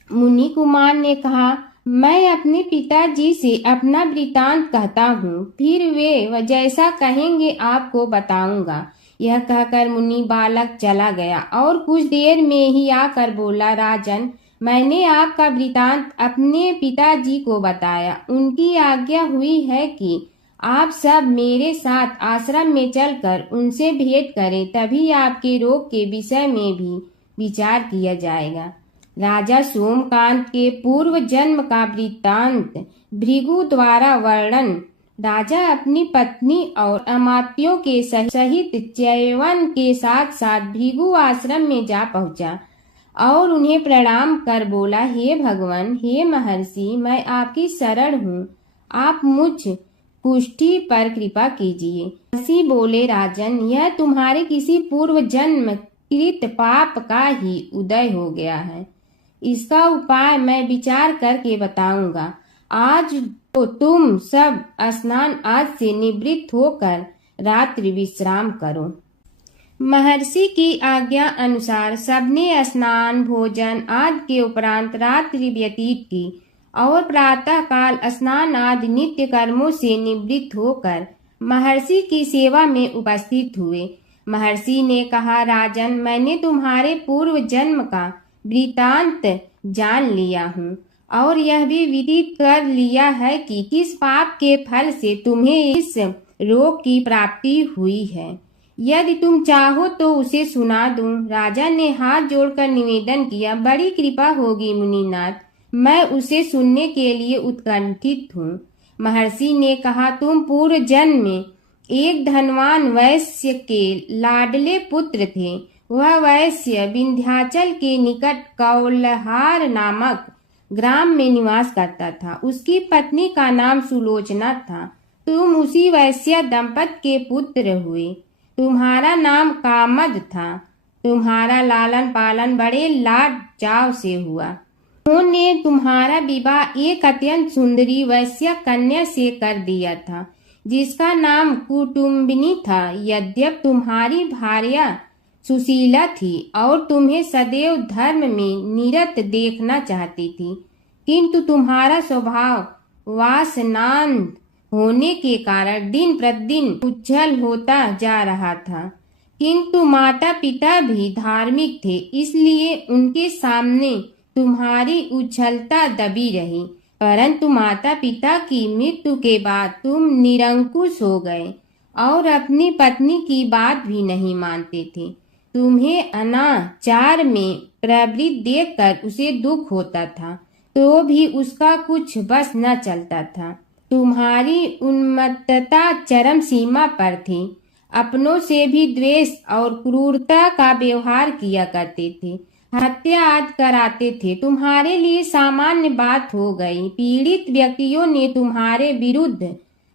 मुनि कुमार ने कहा, मैं अपने पिताजी से अपना वृतांत कहता हूँ, फिर वे जैसा कहेंगे आपको बताऊंगा। यह कहकर मुनि बालक चला गया और कुछ देर में ही आकर बोला, राजन, मैंने आपका वृतांत अपने पिताजी को बताया। उनकी आज्ञा हुई है कि आप सब मेरे साथ आश्रम में चलकर उनसे भेंट करें, तभी आपके रोग के विषय में भी विचार किया जाएगा। राजा सोमकांत के पूर्व जन्म का वृत्तांत भृगु द्वारा वर्णन। राजा अपनी पत्नी और अमात्यों के सहित च्यवन के साथ साथ भृगु आश्रम में जा पहुंचा और उन्हें प्रणाम कर बोला, हे भगवान, हे महर्षि, मैं आपकी शरण हूँ। आप मुझ कुष्ठी पर कृपा कीजिए। महर्षि बोले, राजन, यह तुम्हारे किसी पूर्व जन्म कृत पाप का ही उदय हो गया है। इसका उपाय मैं विचार करके बताऊंगा। आज तो तुम सब स्नान आज से निवृत्त होकर रात्रि विश्राम करो। महर्षि की आज्ञा अनुसार सबने स्नान भोजन आदि के उपरांत रात्रि व्यतीत की और प्रातः काल स्नान आदि नित्य कर्मों से निवृत्त होकर महर्षि की सेवा में उपस्थित हुए। महर्षि ने कहा, राजन, मैंने तुम्हारे पूर्व जन्म का वृतांत जान लिया हूँ और यह भी विदित कर लिया है कि किस पाप के फल से तुम्हें इस रोग की प्राप्ति हुई है। यदि तुम चाहो तो उसे सुना दूं। राजा ने हाथ जोड़कर निवेदन किया, बड़ी कृपा होगी मुनिनाथ, मैं उसे सुनने के लिए उत्कंठित हूँ। महर्षि ने कहा, तुम पूर्व जन्म में एक धनवान वैश्य के लाडले पुत्र थे। वह वैश्य विंध्याचल के निकट कौलहार नामक ग्राम में निवास करता था। उसकी पत्नी का नाम सुलोचना था। तुम उसी वैश्य दंपत के पुत्र हुए। तुम्हारा नाम कामद था। तुम्हारा लालन पालन बड़े लाड चाव से हुआ। उन्होंने तुम्हारा विवाह एक अत्यंत सुंदरी वैश्य कन्या से कर दिया था, जिसका नाम कुटुम्बिनी था। यद्यप तुम्हारी भार्या सुशीला थी और तुम्हें सदैव धर्म में निरत देखना चाहती थी, किंतु तुम्हारा स्वभाव वासनांध होने के कारण दिन प्रतिदिन उज्जवल होता जा रहा था। किंतु माता पिता भी धार्मिक थे, इसलिए उनके सामने तुम्हारी उज्ज्वलता दबी रही, परंतु माता पिता की मृत्यु के बाद तुम निरंकुश हो गए और अपनी पत्नी की बात भी नहीं मानते थे। तुम्हें अनाचार में प्रवृत्त देखकर उसे दुख होता था, तो भी उसका कुछ बस न चलता था। तुम्हारी उन्मत्तता चरम सीमा पर थी, अपनों से भी द्वेष और क्रूरता का व्यवहार किया करते थे, हत्या आदि कराते थे। तुम्हारे लिए सामान्य बात हो गई। पीड़ित व्यक्तियों ने तुम्हारे विरुद्ध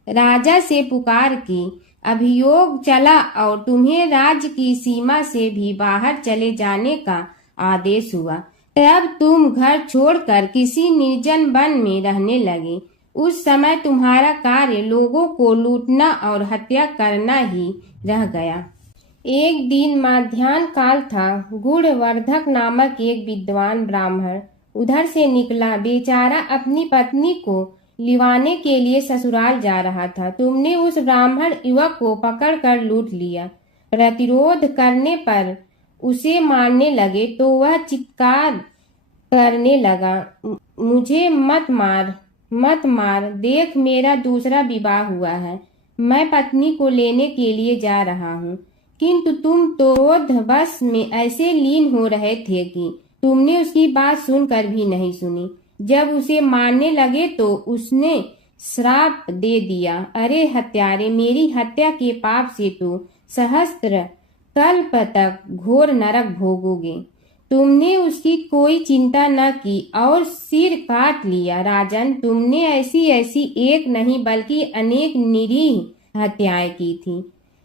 राजा से पुकार की, अभियोग चला और तुम्हें राज्य की सीमा से भी बाहर चले जाने का आदेश हुआ। तब तुम घर छोड़कर किसी निर्जन वन में रहने लगे। उस समय तुम्हारा कार्य लोगों को लूटना और हत्या करना ही रह गया। एक दिन माध्याह्न काल था। गुणवर्धक नामक एक विद्वान ब्राह्मण उधर से निकला। बेचारा अपनी पत्नी को लिवाने के लिए ससुराल जा रहा था। तुमने उस ब्राह्मण युवक को पकड़कर लूट लिया। प्रतिरोध करने पर उसे मारने लगे तो वह चित्कार करने लगा, मुझे मत मार, मत मार, देख मेरा दूसरा विवाह हुआ है, मैं पत्नी को लेने के लिए जा रहा हूँ। किंतु तुम तो क्रोधवश में ऐसे लीन हो रहे थे कि तुमने उसकी बात सुनकर भी नहीं सुनी। जब उसे मारने लगे तो उसने श्राप दे दिया, अरे हत्यारे, मेरी हत्या के पाप से तो सहस्त्र कल्प तक घोर नरक भोगोगे। तुमने उसकी कोई चिंता न की और सिर काट लिया। राजन, तुमने ऐसी ऐसी एक नहीं बल्कि अनेक निरीह हत्याएं की थी,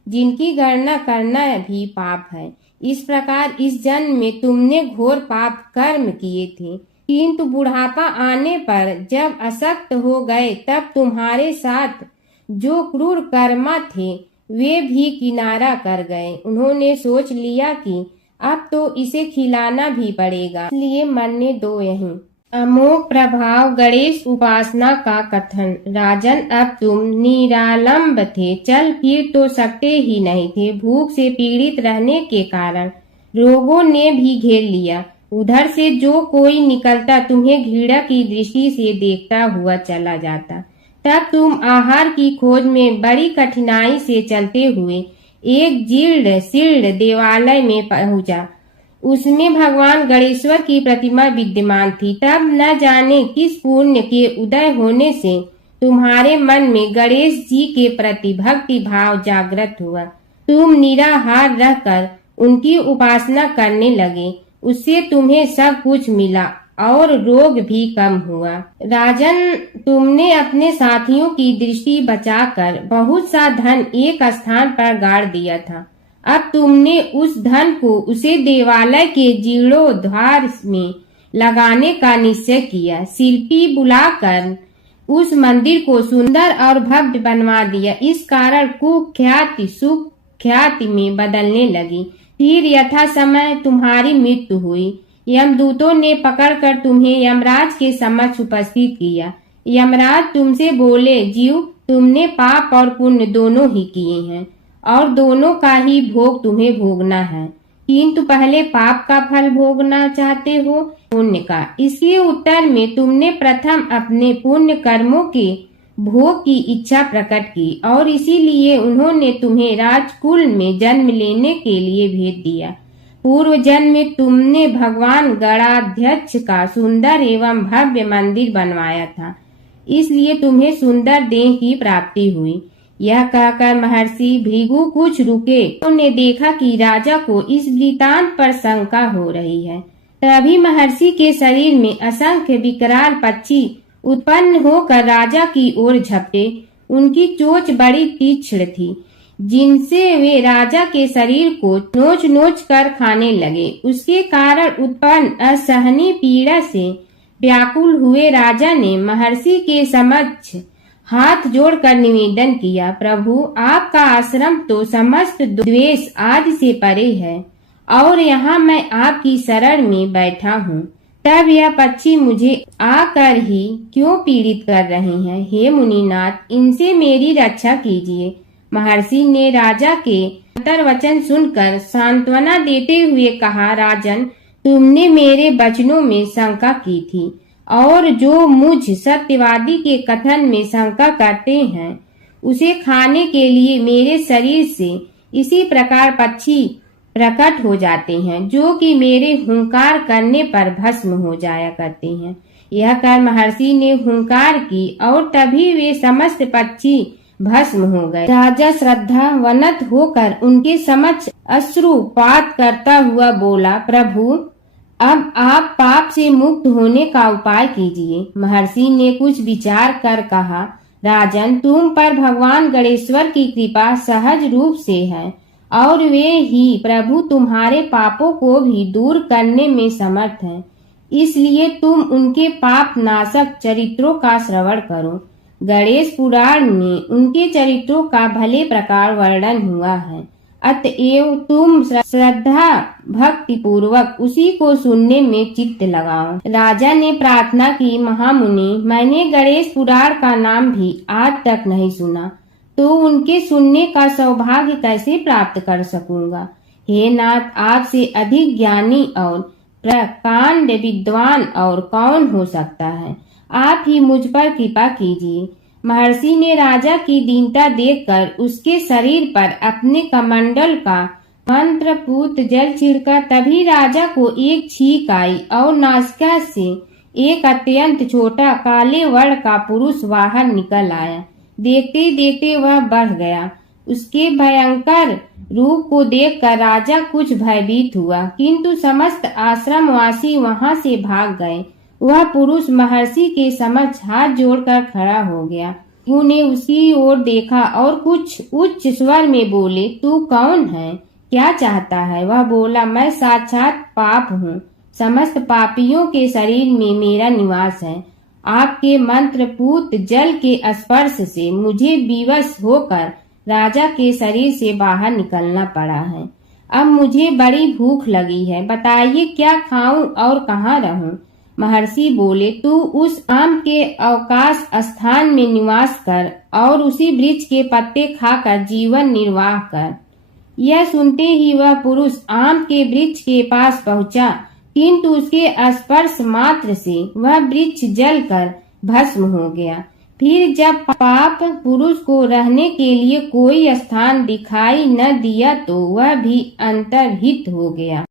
जिनकी गणना करना भी पाप है। इस प्रकार इस जन्म में तुमने घोर पाप कर्म किए थे, किंतु बुढ़ापा आने पर जब अशक्त हो गए तब तुम्हारे साथ जो क्रूर कर्मा थे वे भी किनारा कर गए। उन्होंने सोच लिया कि अब तो इसे खिलाना भी पड़ेगा, इसलिए मरने दो यहीं। अमोघ प्रभाव गणेश उपासना का कथन। राजन, अब तुम निरालंब थे, चल फिर तो सकते ही नहीं थे। भूख से पीड़ित रहने के कारण रोगों ने भी घेर लिया। उधर से जो कोई निकलता तुम्हें घृणा की दृष्टि से देखता हुआ चला जाता। तब तुम आहार की खोज में बड़ी कठिनाई से चलते हुए एक जीर्ण शीर्ण देवालय में पहुंचा। उसमें भगवान गणेश्वर की प्रतिमा विद्यमान थी। तब न जाने किस पुण्य के उदय होने से तुम्हारे मन में गणेश जी के प्रति भक्ति भाव जागृत हुआ। तुम निराहार रहकर उनकी उपासना करने लगे। उससे तुम्हें सब कुछ मिला और रोग भी कम हुआ। राजन, तुमने अपने साथियों की दृष्टि बचाकर बहुत सा धन एक स्थान पर गाड़ दिया था। अब तुमने उस धन को उसे देवालय के जीर्णोद्धार में लगाने का निश्चय किया। शिल्पी बुलाकर उस मंदिर को सुंदर और भव्य बनवा दिया। इस कारण कुख्याति सुख्याति में बदलने लगी। फिर यथा समय तुम्हारी मृत्यु हुई। यमदूतों ने पकड़कर तुम्हें यमराज के समक्ष उपस्थित किया। यमराज तुमसे बोले, जीव, तुमने पाप और पुण्य दोनों ही किए हैं और दोनों का ही भोग तुम्हें भोगना है, किंतु पहले पाप का फल भोगना चाहते हो पुण्य का। इसके उत्तर में तुमने प्रथम अपने पुण्य कर्मों के भोग की इच्छा प्रकट की और इसीलिए उन्होंने तुम्हें राजकुल में जन्म लेने के लिए भेज दिया। पूर्व जन्म में तुमने भगवान गणाध्यक्ष का सुंदर एवं भव्य मंदिर बनवाया था, इसलिए तुम्हें सुंदर देह की प्राप्ति हुई। यह कहकर महर्षि भृगु कुछ रुके। उन्होंने देखा कि राजा को इस वृतांत पर शंका हो रही है। तभी महर्षि के शरीर में असंख्य विकराल पक्षी उत्पन्न होकर राजा की ओर झपटे। उनकी चोंच बड़ी तीक्ष्ण थी, जिनसे वे राजा के शरीर को नोच नोच कर खाने लगे। उसके कारण उत्पन्न असहनीय पीड़ा से व्याकुल हुए राजा ने महर्षि के समक्ष हाथ जोड़कर निवेदन किया, प्रभु, आपका आश्रम तो समस्त द्वेष आदि से परे है। और यहाँ मैं आपकी शरण में बैठा हूँ, तब यह पक्षी मुझे आकर ही क्यों पीड़ित कर रहे हैं? हे मुनिनाथ, इनसे मेरी रक्षा कीजिए। महर्षि ने राजा के अंतर्वचन सुनकर सांत्वना देते हुए कहा, राजन, तुमने मेरे वचनों में शंका की थी और जो मुझ सत्यवादी के कथन में शंका करते हैं उसे खाने के लिए मेरे शरीर से इसी प्रकार पक्षी प्रकट हो जाते हैं, जो कि मेरे हुंकार करने पर भस्म हो जाया करते हैं। यह कर महर्षि ने हुंकार की और तभी वे समस्त पक्षी भस्म हो गए। राजा श्रद्धावनत होकर उनके समक्ष अश्रुपात करता हुआ बोला, प्रभु, अब आप पाप से मुक्त होने का उपाय कीजिए। महर्षि ने कुछ विचार कर कहा, राजन, तुम पर भगवान गणेश्वर की कृपा सहज रूप से है और वे ही प्रभु तुम्हारे पापों को भी दूर करने में समर्थ हैं। इसलिए तुम उनके पाप नाशक चरित्रों का श्रवण करो। गणेश पुराण में उनके चरित्रों का भले प्रकार वर्णन हुआ है, अतएव तुम श्रद्धा भक्ति पूर्वक उसी को सुनने में चित्त लगाओ। राजा ने प्रार्थना की, महामुनि, मैंने गणेश पुराण का नाम भी आज तक नहीं सुना, तो उनके सुनने का सौभाग्य कैसे प्राप्त कर सकूंगा? हे नाथ, आपसे अधिक ज्ञानी और प्रकांड विद्वान और कौन हो सकता है? आप ही मुझ पर कृपा कीजिए। महर्षि ने राजा की दीनता देखकर उसके शरीर पर अपने कमंडल का मंत्रपूत जल छिड़का। तभी राजा को एक छींक आई और नासिका से एक अत्यंत छोटा काले वर्ण का पुरुष बाहर निकल आया। देखते देखते वह बढ़ गया। उसके भयंकर रूप को देखकर राजा कुछ भयभीत हुआ, किंतु समस्त आश्रमवासी वहां से भाग गए। वह पुरुष महर्षि के समक्ष हाथ जोड़कर खड़ा हो गया। उन्हें उसकी ओर देखा और कुछ उच्च स्वर में बोले, तू कौन है? क्या चाहता है? वह बोला, मैं साक्षात पाप हूँ। समस्त पापियों के शरीर में मेरा निवास है। आपके मंत्रपूत जल के स्पर्श से मुझे विवश होकर राजा के शरीर से बाहर निकलना पड़ा है। अब मुझे बड़ी भूख लगी है, बताइए क्या खाऊं और कहाँ रहूं? महर्षि बोले, तू उस आम के अवकाश स्थान में निवास कर और उसी वृक्ष के पत्ते खाकर जीवन निर्वाह कर। यह सुनते ही वह पुरुष आम के वृक्ष के पास पहुंचा, किंतु उसके स्पर्श मात्र से वह वृक्ष जलकर भस्म हो गया। फिर जब पाप पुरुष को रहने के लिए कोई स्थान दिखाई न दिया तो वह भी अंतर्हित हो गया।